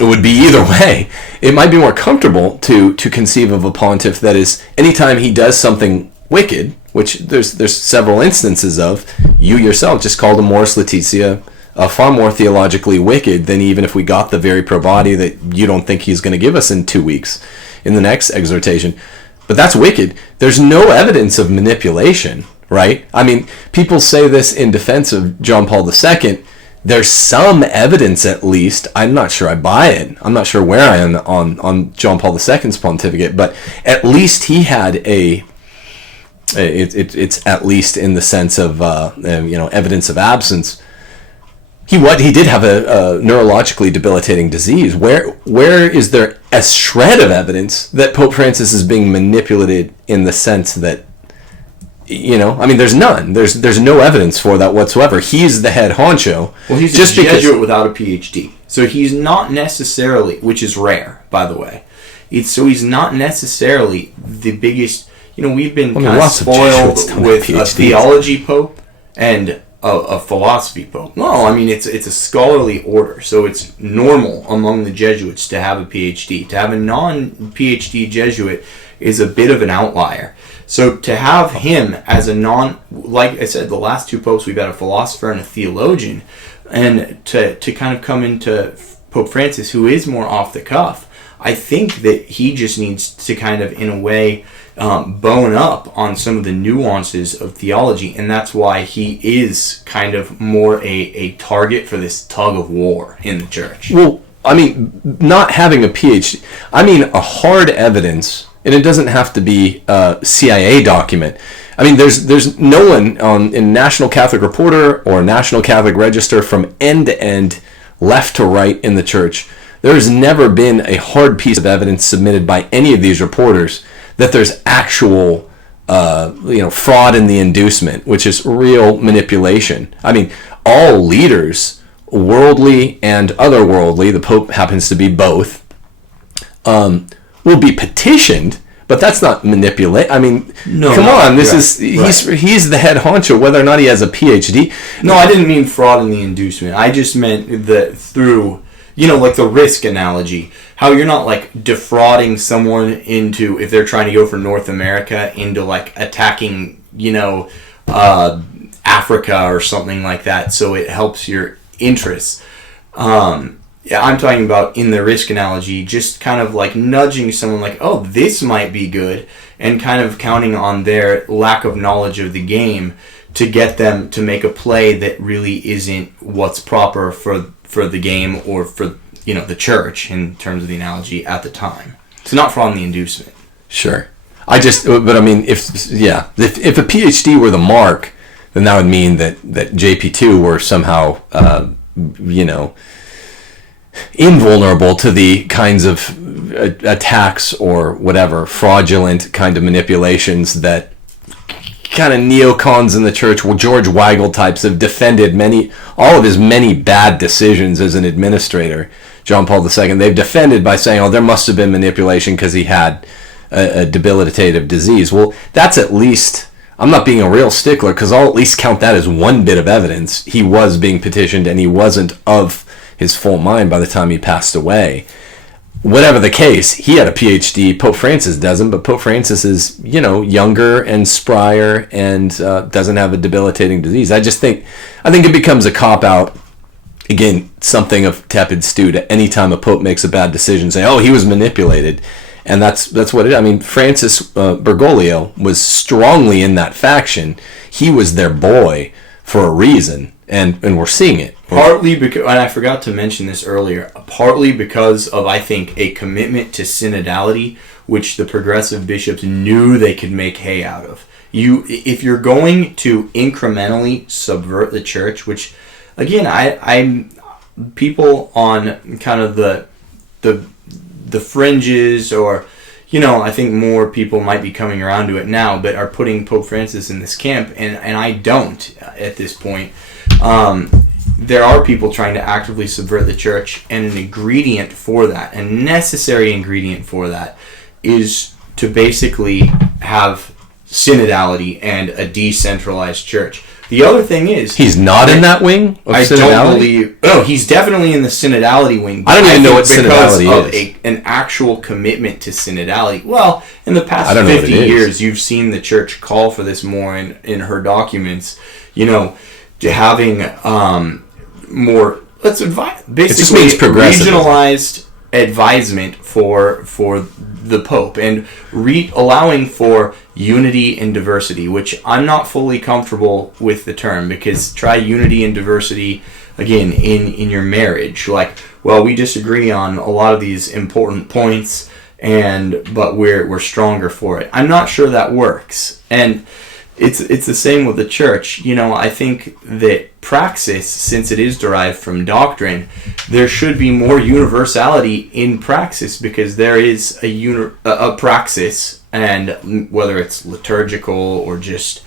It would be either way. It might be more comfortable to conceive of a pontiff that is, anytime he does something wicked, which there's several instances of. You yourself just called Amoris Laetitia far more theologically wicked than even if we got the very pro body that you don't think he's going to give us in 2 weeks in the next exhortation. But that's wicked. There's no evidence of manipulation, right? I mean, people say this in defense of John Paul II. There's some evidence, at least. I'm not sure I buy it. I'm not sure where I am on John Paul II's pontificate, but at least he had it's at least in the sense of evidence of absence. He did have a neurologically debilitating disease. Where is there a shred of evidence that Pope Francis is being manipulated in the sense that, there's none. There's no evidence for that whatsoever. He's the head honcho. Well, he's just a Jesuit without a PhD. So he's not necessarily, which is rare, by the way. He's not necessarily the biggest, we've been kind of spoiled with a theology pope and a philosophy pope. No, it's a scholarly order, so it's normal among the Jesuits to have a PhD. To have a non-PhD Jesuit is a bit of an outlier. So to have him as like I said, the last two popes, we've had a philosopher and a theologian, and to kind of come into Pope Francis, who is more off the cuff, I think that he just needs to kind of, in a way, bone up on some of the nuances of theology, and that's why he is kind of more a target for this tug of war in the church. Well, not having a PhD, a hard evidence, and it doesn't have to be a CIA document. There's no one in National Catholic Reporter or National Catholic Register from end to end, left to right in the church. There has never been a hard piece of evidence submitted by any of these reporters that there's actual, fraud in the inducement, which is real manipulation. All leaders, worldly and otherworldly, the Pope happens to be both, will be petitioned, but that's not manipulate. No, come on, right. He's the head honcho, whether or not he has a PhD. No, I didn't mean fraud in the inducement. I just meant that through, like the risk analogy, how you're not like defrauding someone into, if they're trying to go for North America, into like attacking, Africa or something like that, so it helps your interests. I'm talking about, in the risk analogy, just kind of like nudging someone like, oh, this might be good, and kind of counting on their lack of knowledge of the game to get them to make a play that really isn't what's proper for the game or for the church, in terms of the analogy at the time. It's not from the inducement. Sure. If a PhD were the mark, then that would mean that JP2 were somehow invulnerable to the kinds of attacks or whatever fraudulent kind of manipulations that kind of neocons in the church, George Weigel types, have defended all of his many bad decisions as an administrator. John Paul II, they've defended by saying, oh, there must have been manipulation because he had a debilitative disease. Well, that's at least, I'm not being a real stickler, because I'll at least count that as one bit of evidence. He was being petitioned and he wasn't of his full mind by the time he passed away. Whatever the case, he had a PhD. Pope Francis doesn't, but Pope Francis is, younger and sprier and doesn't have a debilitating disease. I think it becomes a cop-out, again, something of tepid stew to any time a pope makes a bad decision, say, oh, he was manipulated. And that's what it is. Francis Bergoglio was strongly in that faction. He was their boy for a reason, and we're seeing it. Partly because, and I forgot to mention this earlier, partly because of, I think, a commitment to synodality, which the progressive bishops knew they could make hay out of. If you're going to incrementally subvert the church, which, again, I'm people on kind of the fringes, or I think more people might be coming around to it now, but are putting Pope Francis in this camp, and I don't at this point. There are people trying to actively subvert the church, and an ingredient for that, a necessary ingredient for that, is to basically have synodality and a decentralized church. The other thing is... He's not in that wing of synodality? Don't believe... No, he's definitely in the synodality wing. I don't even know what synodality is. An actual commitment to synodality. Well, in the past 50 years, you've seen the church call for this more in her documents. Having more... Let's advise... Basically, it just means regionalized advisement for the Pope and allowing for unity and diversity, which I'm not fully comfortable with the term, because try unity and diversity again in your marriage. We disagree on a lot of these important points, but we're stronger for it. I'm not sure that works, and it's the same with the church. I think that praxis, since it is derived from doctrine, there should be more universality in praxis, because there is a praxis, and whether it's liturgical or just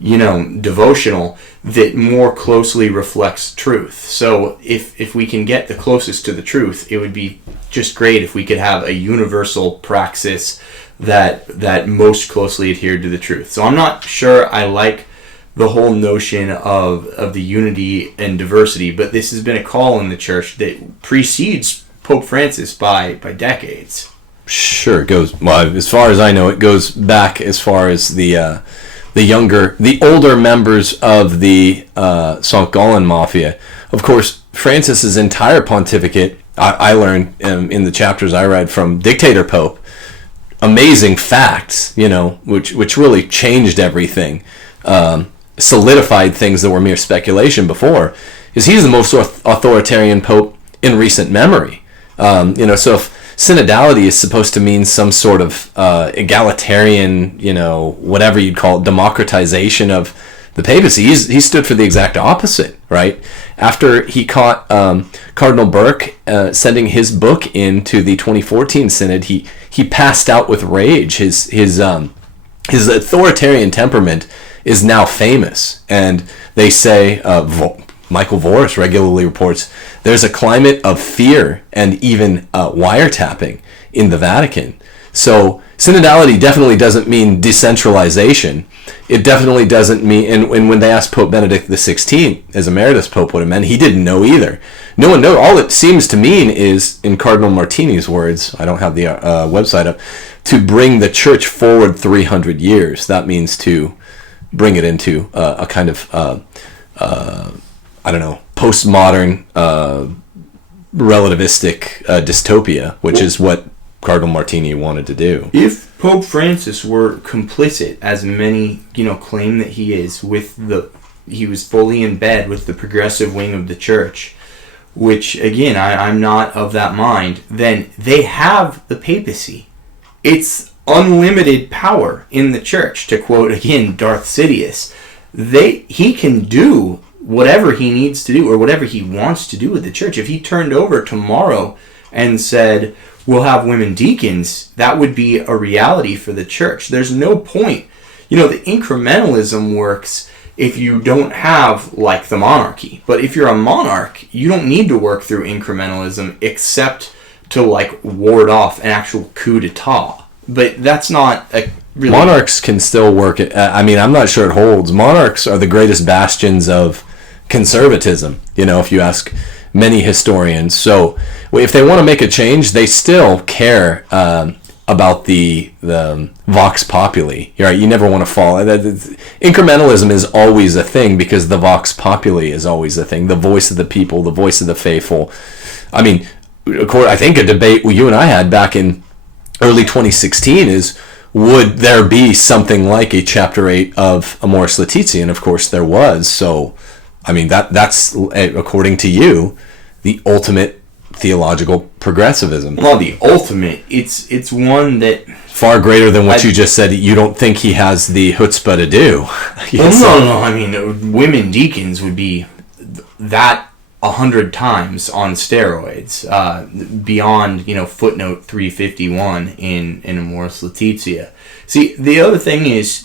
devotional, that more closely reflects truth. So if we can get the closest to the truth, it would be just great if we could have a universal praxis that most closely adhered to the truth. So I'm not sure I like the whole notion of the unity and diversity, but this has been a call in the church that precedes Pope Francis by decades. Sure, it goes, as far as I know, it goes back as far as the older members of the St. Gallen Mafia. Of course, Francis's entire pontificate, I learned in the chapters I read from Dictator Pope, amazing facts, which really changed everything, solidified things that were mere speculation before, is he's the most authoritarian pope in recent memory. So if synodality is supposed to mean some sort of egalitarian, whatever you'd call it, democratization of the papacy, he stood for the exact opposite, right? After he caught Cardinal Burke sending his book into the 2014 synod, he passed out with rage. His authoritarian temperament is now famous, and they say Michael Voris regularly reports there's a climate of fear and even wiretapping in the Vatican. So synodality definitely doesn't mean decentralization. It definitely doesn't mean, and when they asked Pope Benedict XVI, as emeritus pope, what it meant, he didn't know either. No one knows. All it seems to mean is, in Cardinal Martini's words, I don't have the website up, to bring the church forward 300 years. That means to bring it into a kind of, postmodern, relativistic dystopia, which is what Cardinal Martini wanted to do. If Pope Francis were complicit, as many claim that he is, he was fully in bed with the progressive wing of the church, which again I'm not of that mind, then they have the papacy. It's unlimited power in the church, to quote again Darth Sidious. He can do whatever he needs to do or whatever he wants to do with the church. If he turned over tomorrow and said, we'll have women deacons, that would be a reality for the church. There's no point. The incrementalism works if you don't have, the monarchy. But if you're a monarch, you don't need to work through incrementalism except to, ward off an actual coup d'etat. But that's not a really... Monarchs can still work it. I'm not sure it holds. Monarchs are the greatest bastions of conservatism, if you ask many historians. So if they want to make a change, they still care about the vox populi. Right? You never want to fall. Incrementalism is always a thing because the vox populi is always a thing. The voice of the people, the voice of the faithful. I think a debate you and I had back in early 2016 is, would there be something like a Chapter 8 of Amoris Laetitia? And of course there was. So, that's, according to you, the ultimate theological progressivism. Well, the ultimate, it's one that... Far greater than what you just said. You don't think he has the chutzpah to do. No. Women deacons would be that 100 times on steroids, beyond, footnote 351 in Amoris Laetitia. See, the other thing is,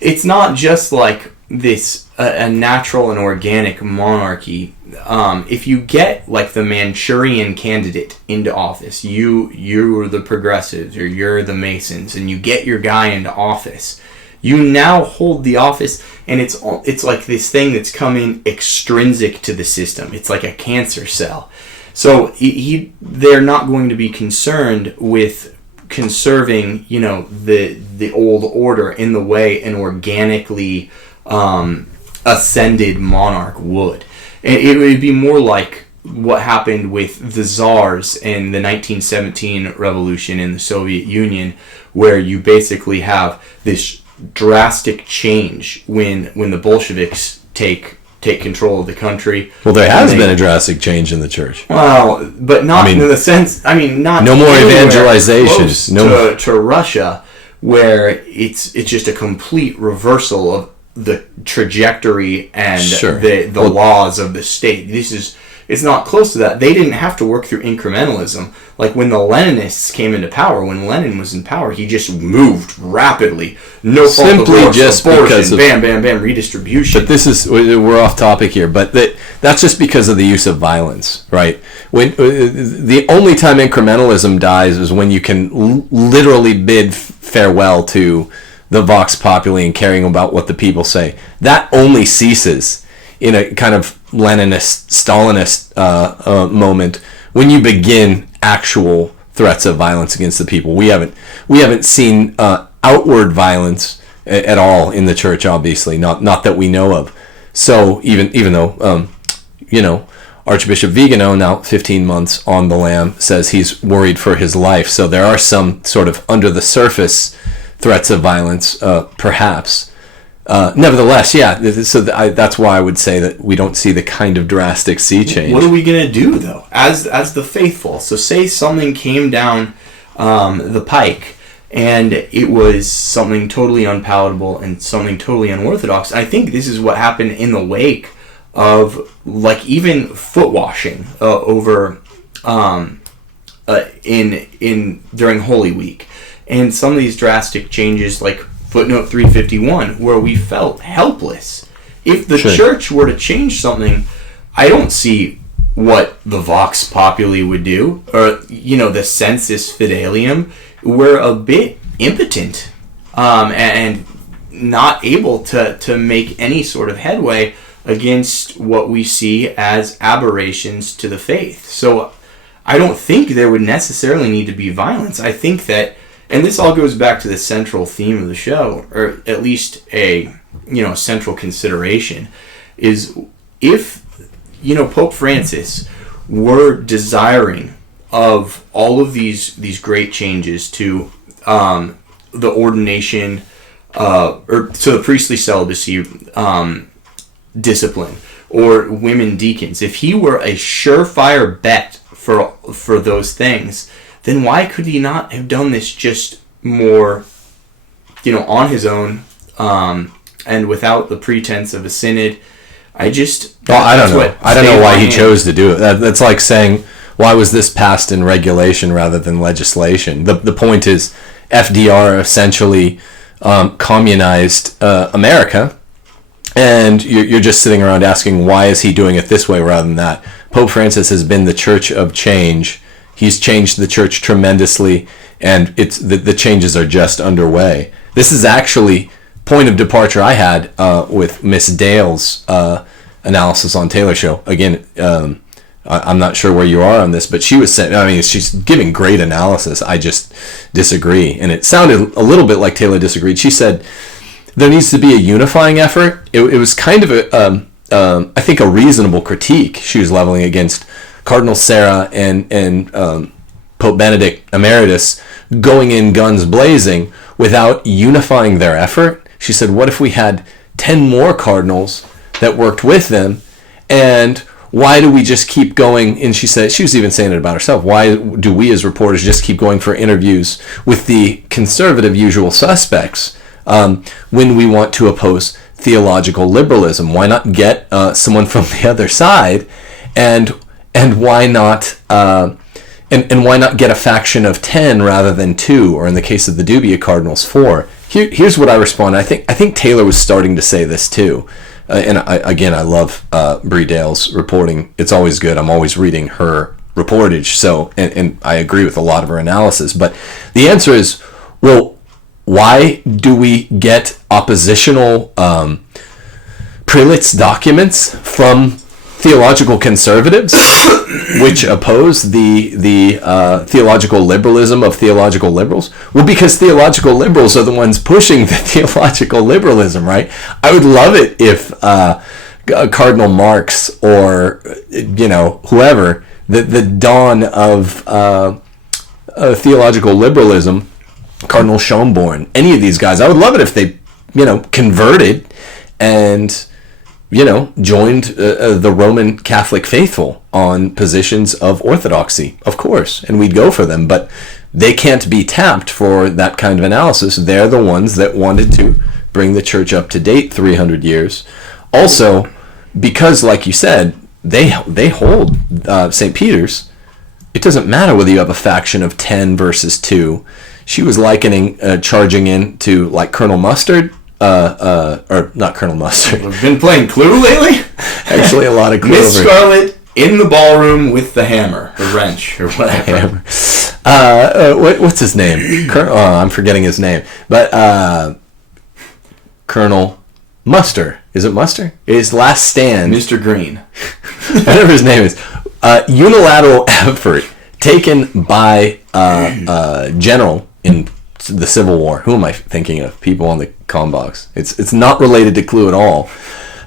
it's not just like this, a natural and organic monarchy. If you get the Manchurian candidate into office, you're the progressives or you're the Masons, and you get your guy into office, You now hold the office, and it's like this thing that's coming extrinsic to the system. It's like a cancer cell. So they're not going to be concerned with conserving, the old order in the way an organically ascended monarch would. It would be more like what happened with the czars in the 1917 revolution in the Soviet Union, where you basically have this drastic change when the Bolsheviks take control of the country. Well, there has been a drastic change in the church. Well, but not in the sense. Not no more evangelization. To Russia, where it's just a complete reversal of the trajectory and the laws of the state. It's not close to that. They didn't have to work through incrementalism. Like when the Leninists came into power, when Lenin was in power, he just moved rapidly. No fault divorce, just abortion, because of bam, bam, bam, redistribution. But we're off topic here. But that's just because of the use of violence, right? When the only time incrementalism dies is when you can literally bid farewell to the vox populi and caring about what the people say. That only ceases in a kind of Leninist, Stalinist moment when you begin actual threats of violence against the people. We haven't seen outward violence at all in the church, obviously, not that we know of. So even though Archbishop Vigano, now 15 months on the lam, says he's worried for his life. So there are some sort of under the surface threats of violence, perhaps. Nevertheless, so that's why I would say that we don't see the kind of drastic sea change. What are we going to do, though, as the faithful? So say something came down the pike, and it was something totally unpalatable and something totally unorthodox. I think this is what happened in the wake of, like, even foot washing over in during Holy Week, and some of these drastic changes, like footnote 351, where we felt helpless. If the church were to change something, I don't see what the vox populi would do, or the sensus fidelium. We're a bit impotent and not able to make any sort of headway against what we see as aberrations to the faith. So I don't think there would necessarily need to be violence. I think that, and this all goes back to the central theme of the show, or at least a central consideration, is if Pope Francis were desiring of all of these great changes to the ordination or to the priestly celibacy discipline, or women deacons, if he were a surefire bet for those things, then why could he not have done this just more, on his own, and without the pretense of a synod? I don't know why he chose to do it. That's like saying, why was this passed in regulation rather than legislation? The point is, FDR essentially communized America, and you're just sitting around asking, why is he doing it this way rather than that? Pope Francis has been the church of change. He's changed the church tremendously, and the changes are just underway. This is actually point of departure I had with Miss Dale's analysis on Taylor's show. Again, I'm not sure where you are on this, but she was saying, she's giving great analysis. I just disagree, and it sounded a little bit like Taylor disagreed. She said there needs to be a unifying effort. It was kind of I think a reasonable critique she was leveling against Cardinal Sarah and Pope Benedict Emeritus going in guns blazing without unifying their effort. She said, what if we had 10 more cardinals that worked with them, and why do we just keep going? And she said, she was even saying it about herself, why do we as reporters just keep going for interviews with the conservative usual suspects when we want to oppose theological liberalism? Why not get someone from the other side, and why not and why not get a faction of 10 rather than 2, or in the case of the Dubia Cardinals, 4? Here's what I respond. I think Taylor was starting to say this too, and I love Bree Dale's reporting. It's always good. I'm always reading her reportage, so and I agree with a lot of her analysis. But the answer is, well, why do we get oppositional prelates documents from theological conservatives, which oppose the theological liberalism of theological liberals? Well, because theological liberals are the ones pushing the theological liberalism, right? I would love it if Cardinal Marx or whoever, the dawn of theological liberalism, Cardinal Schönborn, any of these guys, I would love it if they converted and joined the Roman Catholic faithful on positions of orthodoxy, of course, and we'd go for them, but they can't be tapped for that kind of analysis. They're the ones that wanted to bring the church up to date 300 years. Also, because, like you said, they hold St. Peter's. It doesn't matter whether you have a faction of 10 versus 2. She was likening charging in to like Colonel Mustard, or not Colonel Mustard. We've been playing Clue lately? Actually, a lot of Clue. Miss Scarlet in the ballroom with the hammer, the wrench, or whatever. What's his name? I'm forgetting his name. But Colonel Muster. Is it Muster? His last stand. Mr. Green. Whatever his name is. Unilateral effort taken by general in the Civil War. Who am I thinking of? People on the comm box. It's not related to Clue at all.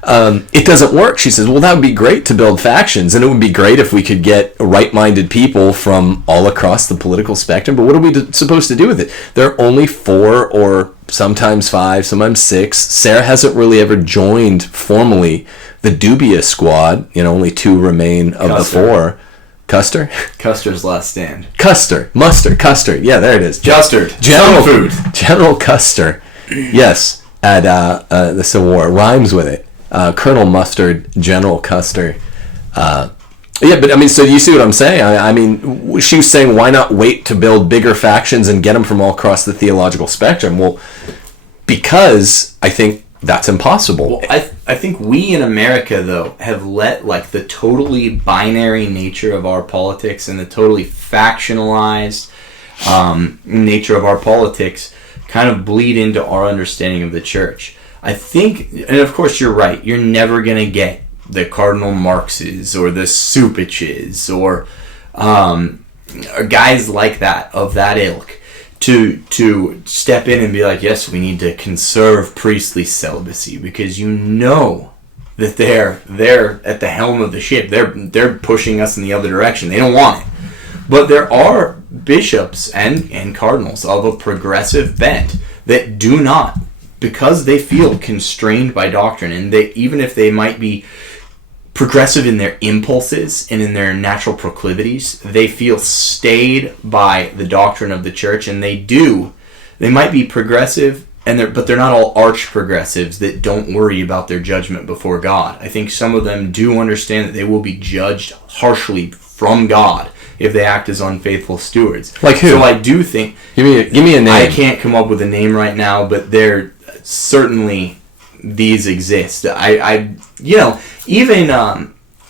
It doesn't work. She says, well, that would be great to build factions, and it would be great if we could get right-minded people from all across the political spectrum, but what are we supposed to do with it? There are only 4 or sometimes 5, sometimes 6. Sarah hasn't really ever joined formally the Dubia squad. Only 2 remain of the 4. Custer? Custer's last stand. Custer. Yeah, there it is. Custard. General Custer. Yes, at the Civil War. It rhymes with it. Colonel Mustard, General Custer. Yeah, but I mean, so you see what I'm saying? I mean, she was saying, why not wait to build bigger factions and get them from all across the theological spectrum? Well, because I think that's impossible. Well, I think we in America, though, have let the totally binary nature of our politics and the totally factionalized nature of our politics kind of bleed into our understanding of the church. I think, and of course you're right, you're never going to get the Cardinal Marxes or the Supiches or guys like that, of that ilk, to step in and be like, yes, we need to conserve priestly celibacy, because that they're at the helm of the ship. They're pushing us in the other direction. They don't want it. But there are bishops and cardinals of a progressive bent that do not, because they feel constrained by doctrine, and they, even if they might be progressive in their impulses and in their natural proclivities, they feel stayed by the doctrine of the church, and they might be progressive, but they're not all arch progressives that don't worry about their judgment before God. I think some of them do understand that they will be judged harshly from God if they act as unfaithful stewards. Like who? So I do think... Give me a name. I can't come up with a name right now, but there certainly these exist. Even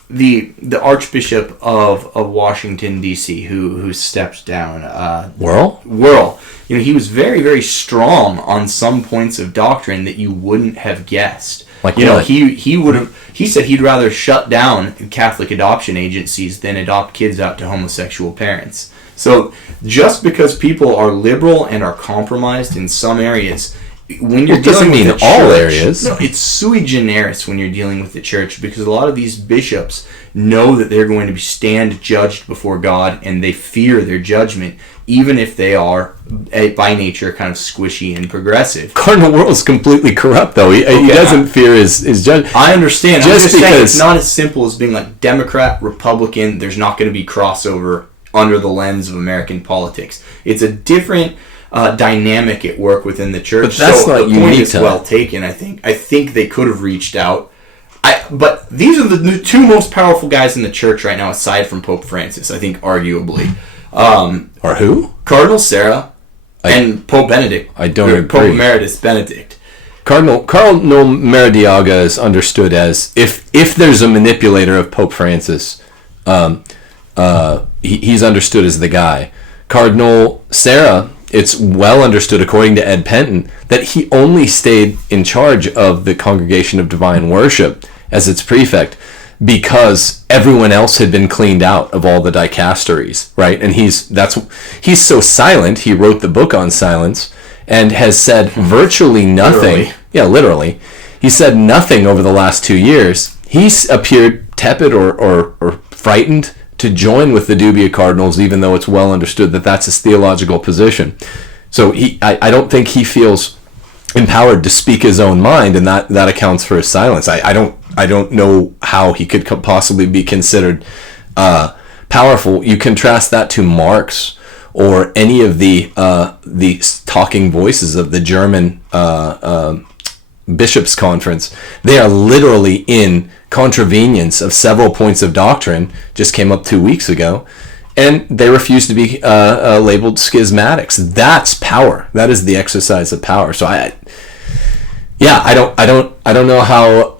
the Archbishop of Washington, D.C., who stepped down... Worrell. He was very, very strong on some points of doctrine that you wouldn't have guessed. Like he said he'd rather shut down Catholic adoption agencies than adopt kids out to homosexual parents. So just because people are liberal and are compromised in some areas, when you're dealing with the church, all areas. No, it's sui generis when you're dealing with the church, because a lot of these bishops know that they're going to stand judged before God, and they fear their judgment, even if they are by nature kind of squishy and progressive. Cardinal Worrell's completely corrupt, though. He doesn't fear his judgment. I understand. I'm just saying it's not as simple as being like Democrat, Republican. There's not going to be crossover under the lens of American politics. It's a different dynamic at work within the church. But that's so not the point unique is well taken. I think they could have reached out. But these are the 2 most powerful guys in the church right now, aside from Pope Francis. I think arguably. Or who? Cardinal Sarah and Pope Benedict. I don't agree. Pope Emeritus Benedict. Cardinal Maradiaga is understood as, if there's a manipulator of Pope Francis, he's understood as the guy. Cardinal Sarah it's well understood, according to Ed Penton, that he only stayed in charge of the Congregation of Divine Worship as its prefect because everyone else had been cleaned out of all the dicasteries, right? And he's so silent. He wrote the book on silence and has said virtually nothing. Literally. Yeah, literally. He said nothing over the last 2 years. He's appeared tepid or frightened to join with the Dubia Cardinals, even though it's well understood that that's his theological position. So I don't think he feels empowered to speak his own mind, and that accounts for his silence. I don't know how he could possibly be considered powerful. You contrast that to Marx or any of the talking voices of the German bishops' conference. They are literally in contravenience of several points of doctrine, just came up 2 weeks ago, and they refuse to be labeled schismatics. That's power. That is the exercise of power. So I don't know how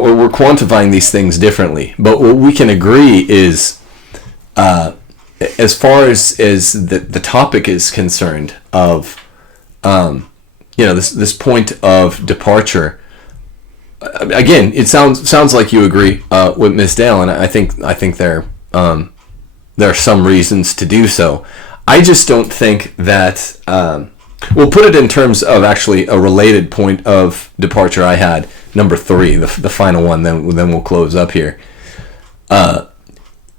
we're quantifying these things differently, but what we can agree is, as far as the topic is concerned, of this point of departure. Again, it sounds like you agree with Ms. Dale, and I think there are some reasons to do so. I just don't think that. We'll put it in terms of actually a related point of departure I had, number 3, the final one. Then we'll close up here.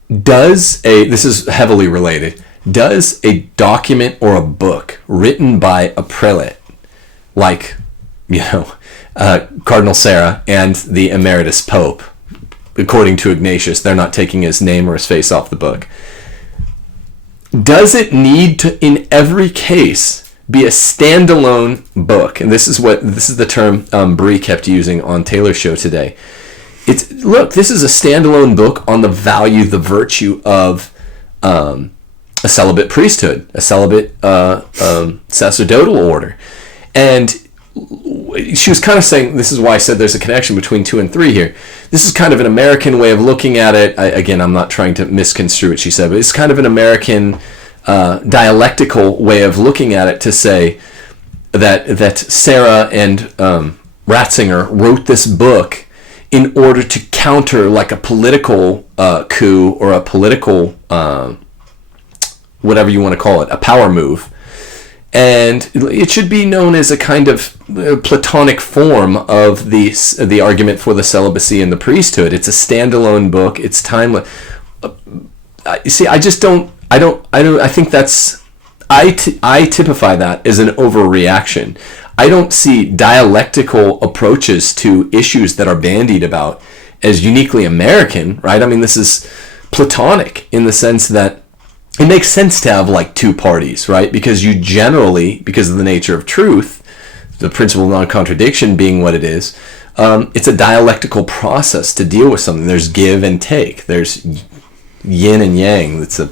This is heavily related. Does a document or a book written by a prelate, like Cardinal Sarah and the Emeritus Pope, according to Ignatius, they're not taking his name or his face off the book, does it need to, in every case, be a standalone book? And this is the term Bree kept using on Taylor's show today. This is a standalone book on the value, the virtue of a celibate priesthood, a celibate sacerdotal order. And she was kind of saying, this is why I said there's a connection between 2 and 3 here. This is kind of an American way of looking at it. Again, I'm not trying to misconstrue what she said, but it's kind of an American dialectical way of looking at it, to say that Sarah and Ratzinger wrote this book in order to counter like a political coup or a political, whatever you want to call it, a power move. And it should be known as a kind of Platonic form of the argument for the celibacy and the priesthood. It's a standalone book. It's timeless. You see, I think that's, I typify that as an overreaction. I don't see dialectical approaches to issues that are bandied about as uniquely American, right? I mean, this is Platonic in the sense that it makes sense to have like 2 parties, right? Because you generally, because of the nature of truth, the principle of non-contradiction being what it is, it's a dialectical process to deal with something. There's give and take. There's yin and yang. That's a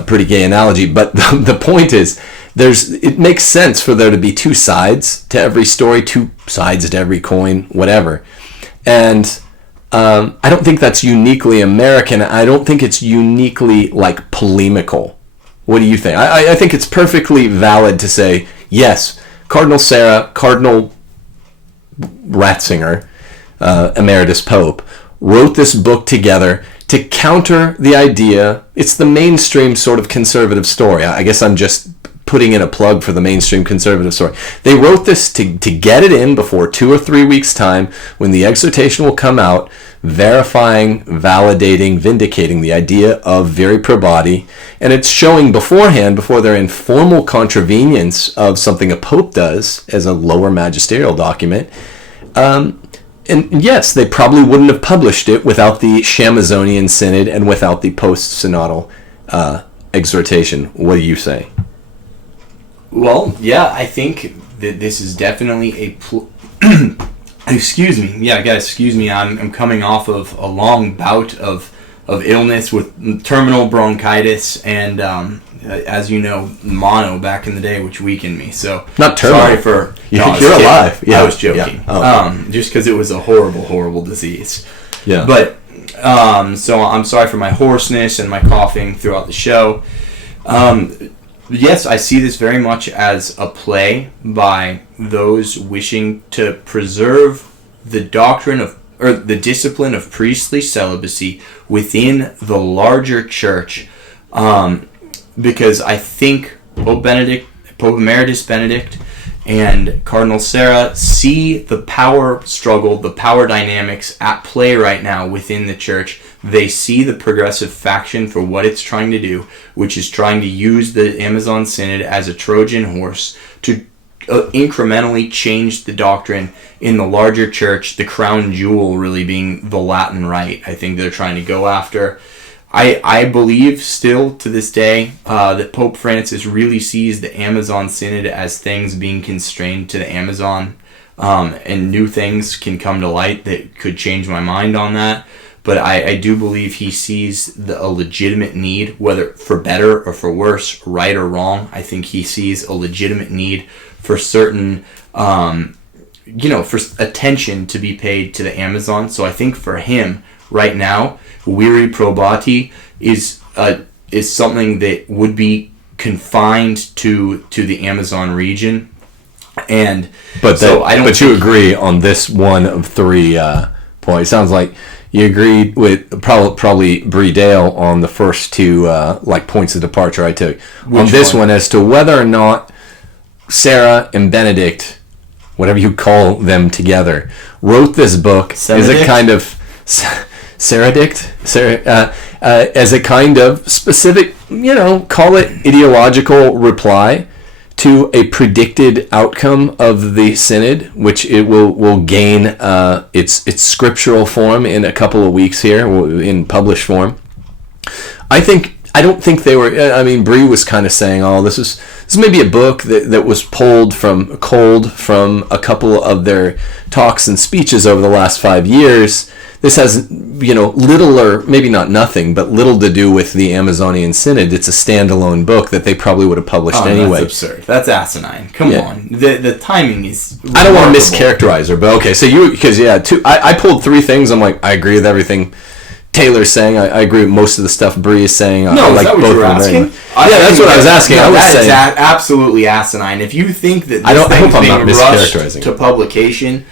pretty gay analogy. But the point is, it makes sense for there to be 2 sides to every story, 2 sides to every coin, whatever. And I don't think that's uniquely American. I don't think it's uniquely like polemical. What do you think? I think it's perfectly valid to say, yes, Cardinal Sarah, Cardinal Ratzinger, Emeritus Pope, wrote this book together to counter the idea. It's the mainstream sort of conservative story. I guess I'm just putting in a plug for the mainstream conservative story. They wrote this to get it in before 2 or 3 weeks' time, when the exhortation will come out, verifying, validating, vindicating the idea of viri probati, and it's showing beforehand, before they're in formal contravenience of something a pope does as a lower magisterial document. And yes, they probably wouldn't have published it without the Shamazonian Synod and without the post-synodal exhortation. What do you say? Well, yeah, I think that this is definitely excuse me. Yeah, guys, excuse me. I'm coming off of a long bout of illness with terminal bronchitis and, as you know, mono back in the day, which weakened me. So not terminal. Sorry for you're alive. Yeah, I was joking. Yeah. Oh. Just because it was a horrible, horrible disease. Yeah. But so I'm sorry for my hoarseness and my coughing throughout the show. Yes, I see this very much as a play by those wishing to preserve the doctrine of, or the discipline of priestly celibacy within the larger church, because I think Pope Emeritus Benedict, and Cardinal Sarah see the power struggle, the power dynamics at play right now within the church. They see the progressive faction for what it's trying to do, which is trying to use the Amazon Synod as a Trojan horse to incrementally change the doctrine in the larger church, the crown jewel really being the Latin Rite. I think they're trying to go after. I believe still to this day that Pope Francis really sees the Amazon Synod as things being constrained to the Amazon, and new things can come to light that could change my mind on that. But I do believe he sees a legitimate need, whether for better or for worse, right or wrong. I think he sees a legitimate need for certain, for attention to be paid to the Amazon. So I think for him right now, Viri Probati is something that would be confined to the Amazon region, but you agree on this one of three points. It sounds like you agreed with probably Bree Dale on the first two points of departure I took. On this one as to whether or not Sarah and Benedict, whatever you call them together, wrote this book as a kind of as a kind of specific, call it ideological reply to a predicted outcome of the synod, which it will gain its scriptural form in a couple of weeks here, in published form. I don't think they were. Bree was kind of saying, "Oh, this may be a book that was pulled from a couple of their talks and speeches over the last 5 years. This has, little or maybe not nothing, but little to do with the Amazonian Synod. It's a standalone book that they probably would have published anyway." That's absurd. That's asinine. Come on. The timing is remarkable. I don't want to mischaracterize her, but okay. So I pulled three things. I'm like, I agree with everything Taylor's saying. I agree with most of the stuff Bree is saying. No, is that what you were asking? That's what I was asking. I was saying that is absolutely asinine. If you think that I hope I'm not mischaracterizing to publication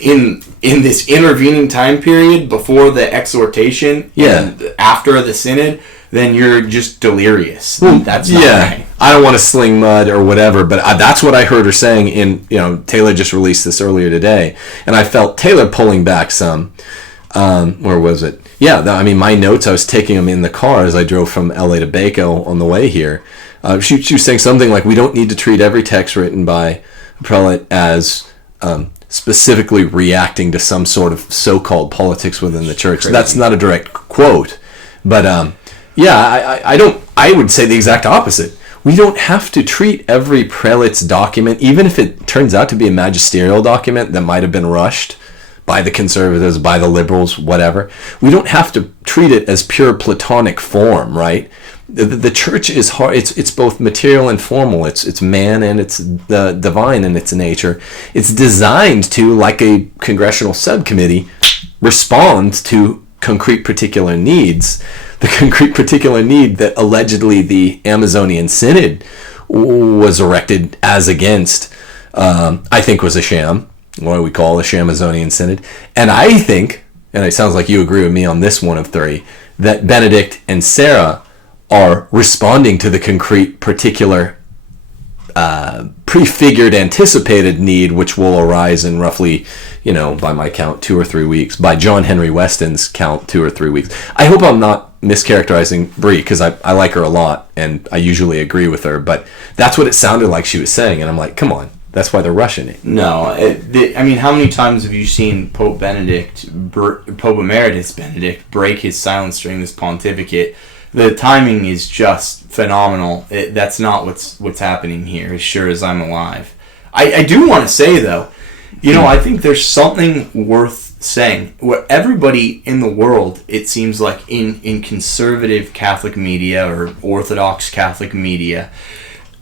in this intervening time period before the exhortation and after the synod, then you're just delirious. That's not right. I don't want to sling mud or whatever, but that's what I heard her saying. Taylor just released this earlier today, and I felt Taylor pulling back some. Where was it? Yeah, my notes, I was taking them in the car as I drove from LA to Baco on the way here. She was saying something like, we don't need to treat every text written by a prelate as specifically reacting to some sort of so-called politics within the church. That's not a direct quote, but I would say the exact opposite. We don't have to treat every prelate's document, even if it turns out to be a magisterial document that might have been rushed by the conservatives, by the liberals, whatever. We don't have to treat it as pure Platonic form, right? The church is hard. It's both material and formal. It's man and it's divine in its nature. It's designed to, like a congressional subcommittee, respond to concrete particular needs. The concrete particular need that allegedly the Amazonian Synod was erected as against, I think was a sham, what we call a Shamazonian Synod. And I think, and it sounds like you agree with me on this one of three, that Benedict and Sarah are responding to the concrete particular prefigured anticipated need, which will arise in roughly, by my count, 2 or 3 weeks. By John Henry Weston's count, 2 or 3 weeks. I hope I'm not mischaracterizing Bree, because I like her a lot, and I usually agree with her, but that's what it sounded like she was saying, and I'm like, come on, that's why they're rushing it. No, how many times have you seen Pope Emeritus Benedict break his silence during this pontificate? The timing is just phenomenal. That's not what's happening here, as sure as I'm alive. I do want to say, though, I think there's something worth saying. Where everybody in the world, it seems like in conservative Catholic media or Orthodox Catholic media,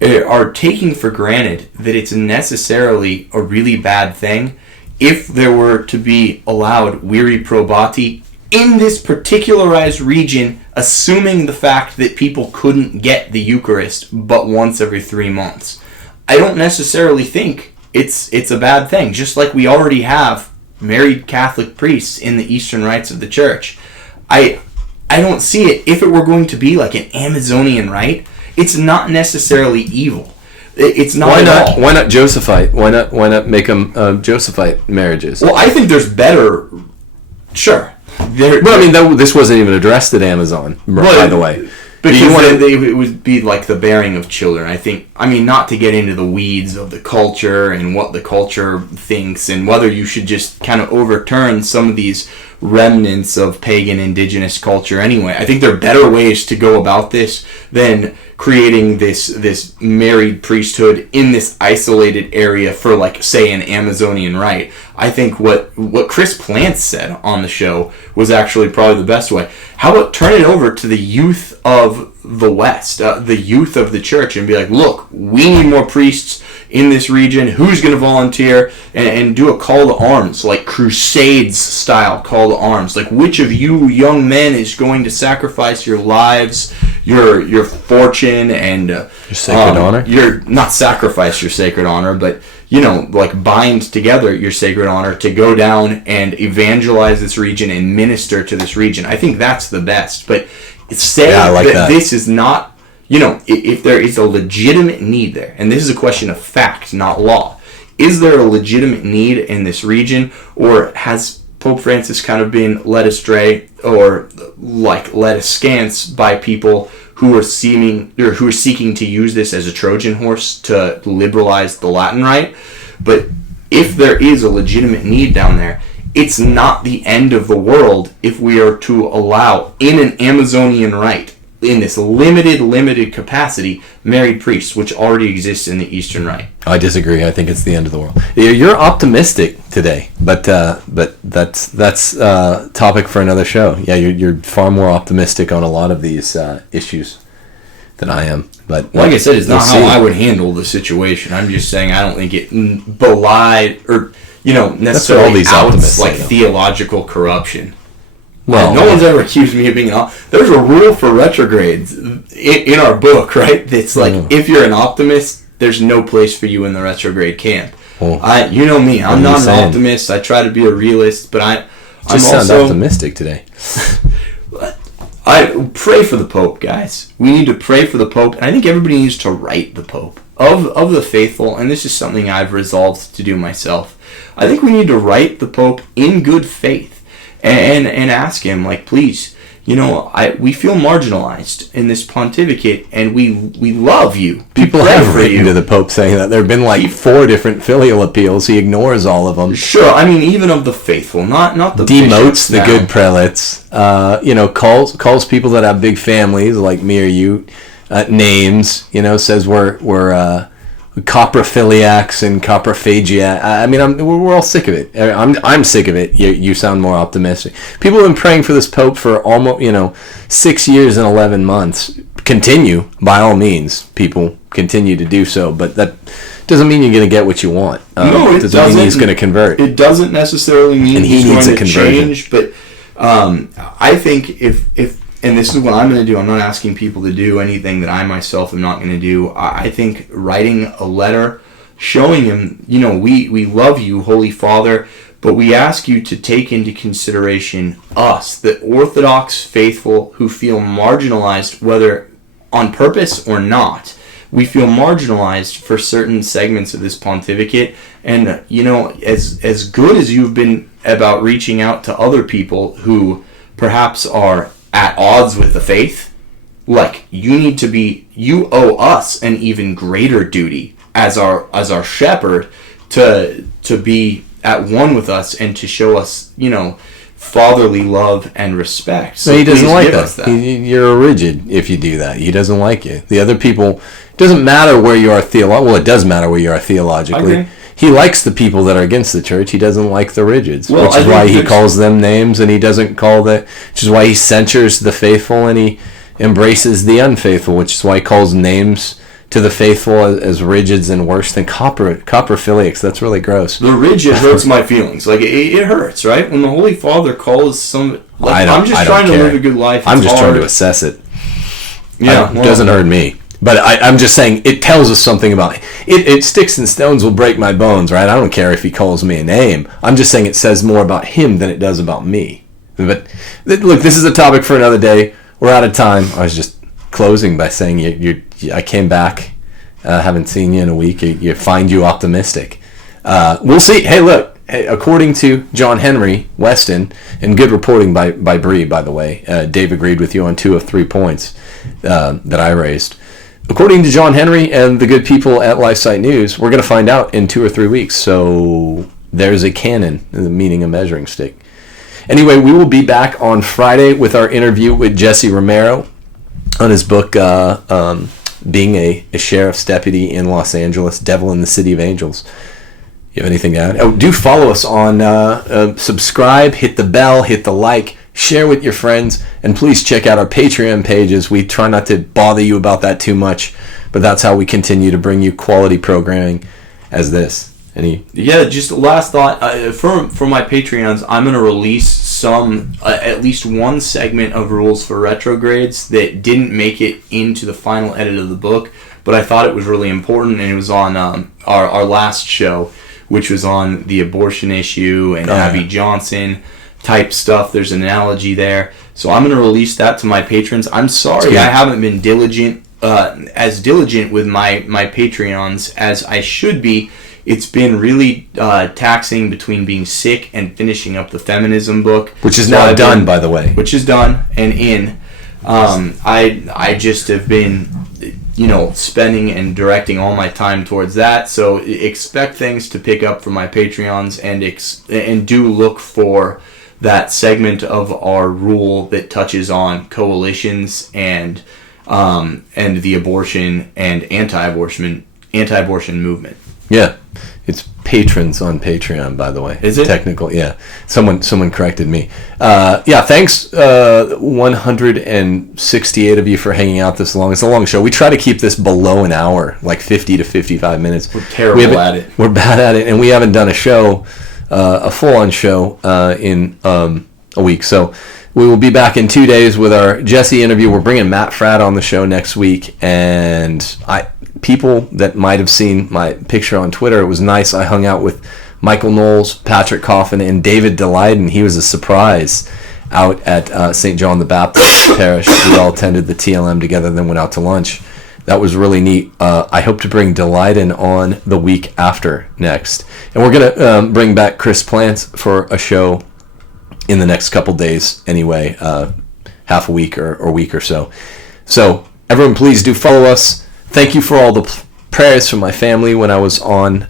are taking for granted that it's necessarily a really bad thing if there were to be allowed Viri Probati in this particularized region, assuming the fact that people couldn't get the Eucharist but once every 3 months. I don't necessarily think it's a bad thing. Just like we already have married Catholic priests in the Eastern rites of the Church. I don't see it. If it were going to be like an Amazonian rite, it's not necessarily evil. It's not. Why not? Why not Josephite? Why not make them Josephite marriages? Well, I think there's better. Sure. Well, I mean, this wasn't even addressed at Amazon, by the way. Because it would be like the bearing of children. I mean, not to get into the weeds of the culture and what the culture thinks and whether you should just kind of overturn some of these remnants of pagan indigenous culture anyway. I think there are better ways to go about this than creating this married priesthood in this isolated area for, like, say, an Amazonian rite. I think what Chris Plante said on the show was actually probably the best way. How about turn it over to the youth of the West, the youth of the church, and be like, look, we need more priests in this region. Who's going to volunteer? And do a call to arms, like Crusades style call to arms. Like, which of you young men is going to sacrifice your lives, your fortune, and your sacred honor? You're not sacrifice your sacred honor, but like bind together your sacred honor to go down and evangelize this region and minister to this region. I think that's the best. But say that this is not, if there is a legitimate need there, and this is a question of fact, not law, is there a legitimate need in this region, or has Pope Francis kind of been led astray or like led askance by people who are seeking to use this as a Trojan horse to liberalize the Latin rite? But if there is a legitimate need down there, it's not the end of the world if we are to allow, in an Amazonian rite, in this limited capacity, married priests, which already exists in the Eastern Rite. I disagree. I think it's the end of the world. You're optimistic today, but that's topic for another show. Yeah, you're far more optimistic on a lot of these issues than I am. But like I said, it's not how I would handle the situation. I'm just saying I don't think it belied or necessarily all these outs like theological corruption. Well, no one's ever accused me of being an There's a rule for retrogrades in our book, right? That's like, if you're an optimist, there's no place for you in the retrograde camp. Well, you know me. I'm not an optimist. I try to be a realist, but I'm sound optimistic today. I pray for the Pope, guys. We need to pray for the Pope, and I think everybody needs to write the Pope of the faithful, and this is something I've resolved to do myself. I think we need to write the Pope in good faith. And ask him, like, please, we feel marginalized in this pontificate, and we love you. People have written to the Pope saying that. There have been like 4 different filial appeals. He ignores all of them. Sure, I mean, even of the faithful, not the demotes the good prelates. Calls people that have big families like me or you names. Says we're coprophiliacs and coprophagia. I mean, we're all sick of it. I'm sick of it. You sound more optimistic. People have been praying for this Pope for almost 6 years and 11 months. Continue, by all means. People continue to do so, but that doesn't mean you're going to get what you want. No, it doesn't mean he's going to convert. It doesn't necessarily mean he's going to change. But I think if and this is what I'm going to do. I'm not asking people to do anything that I myself am not going to do. I think writing a letter showing him, we love you, Holy Father, but we ask you to take into consideration us, the Orthodox faithful who feel marginalized, whether on purpose or not. We feel marginalized for certain segments of this pontificate. And, as good as you've been about reaching out to other people who perhaps are at odds with the faith, like, you owe us an even greater duty as our shepherd to be at one with us and to show us, fatherly love and respect. So he doesn't like that. You're rigid if you do that. He doesn't like you. The other people, it doesn't matter where you are theologically. Well, it does matter where you are theologically. Okay. He likes the people that are against the church. He doesn't like the rigids, which is why he calls them names, and he doesn't which is why he censures the faithful and he embraces the unfaithful, which is why he calls names to the faithful as rigids and worse than coprophiliacs. That's really gross. The rigid hurts my feelings. Like, it hurts, right? When the Holy Father calls I'm just trying to live a good life. I'm just trying to assess it. Yeah, it doesn't hurt me. But I'm just saying it tells us something about it. Sticks and stones will break my bones, right? I don't care if he calls me a name. I'm just saying it says more about him than it does about me. But look, this is a topic for another day. We're out of time. I was just closing by saying I came back, haven't seen you in a week. You find you optimistic. We'll see. Hey, look. According to John Henry Weston, and good reporting by Bree, by the way, Dave agreed with you on 2 of 3 points that I raised. According to John Henry and the good people at LifeSite News, we're going to find out in 2 or 3 weeks. So there's a canon, meaning a measuring stick. Anyway, we will be back on Friday with our interview with Jesse Romero on his book, Being a Sheriff's Deputy in Los Angeles, Devil in the City of Angels. You have anything to add? Oh, do follow us on subscribe, hit the bell, hit the like, share with your friends, and please check out our Patreon pages. We try not to bother you about that too much, but that's how we continue to bring you quality programming as this. Yeah, just last thought. For my Patreons, I'm going to release some, at least one segment of rules for retrogrades that didn't make it into the final edit of the book, but I thought it was really important, and it was on our last show, which was on the abortion issue and Abby Johnson type stuff. There's an analogy there. So I'm going to release that to my patrons. I'm sorry I haven't been as diligent with my Patreons as I should be. It's been really taxing between being sick and finishing up the feminism book. Which is now done, by the way. Which is done and in. I just have been, spending and directing all my time towards that. So expect things to pick up from my Patreons, and do look for that segment of our rule that touches on coalitions and the abortion and anti-abortion movement. Yeah, it's patrons on Patreon, by the way. Is it? Technical, yeah. Someone corrected me. Thanks 168 of you for hanging out this long. It's a long show. We try to keep this below an hour, like 50 to 55 minutes. We're terrible at it. We're bad at it, and we haven't done a show, a full-on show, in a week. So we will be back in 2 days with our Jesse interview. We're bringing Matt Fradd on the show next week, and people that might have seen my picture on Twitter, it was nice. I hung out with Michael Knowles, Patrick Coffin, and David Delyden. He was a surprise out at St. John the Baptist Parish. We all attended the TLM together, then went out to lunch. That was really neat. I hope to bring Delyden on the week after next. And we're going to bring back Chris Plants for a show in the next couple days anyway, half a week or week or so. So everyone, please do follow us. Thank you for all the prayers from my family when I was on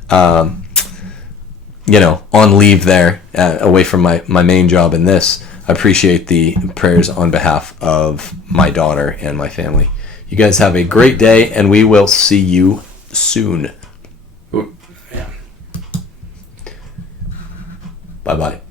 leave there, away from my main job in this. I appreciate the prayers on behalf of my daughter and my family. You guys have a great day, and we will see you soon. Ooh, yeah. Bye-bye.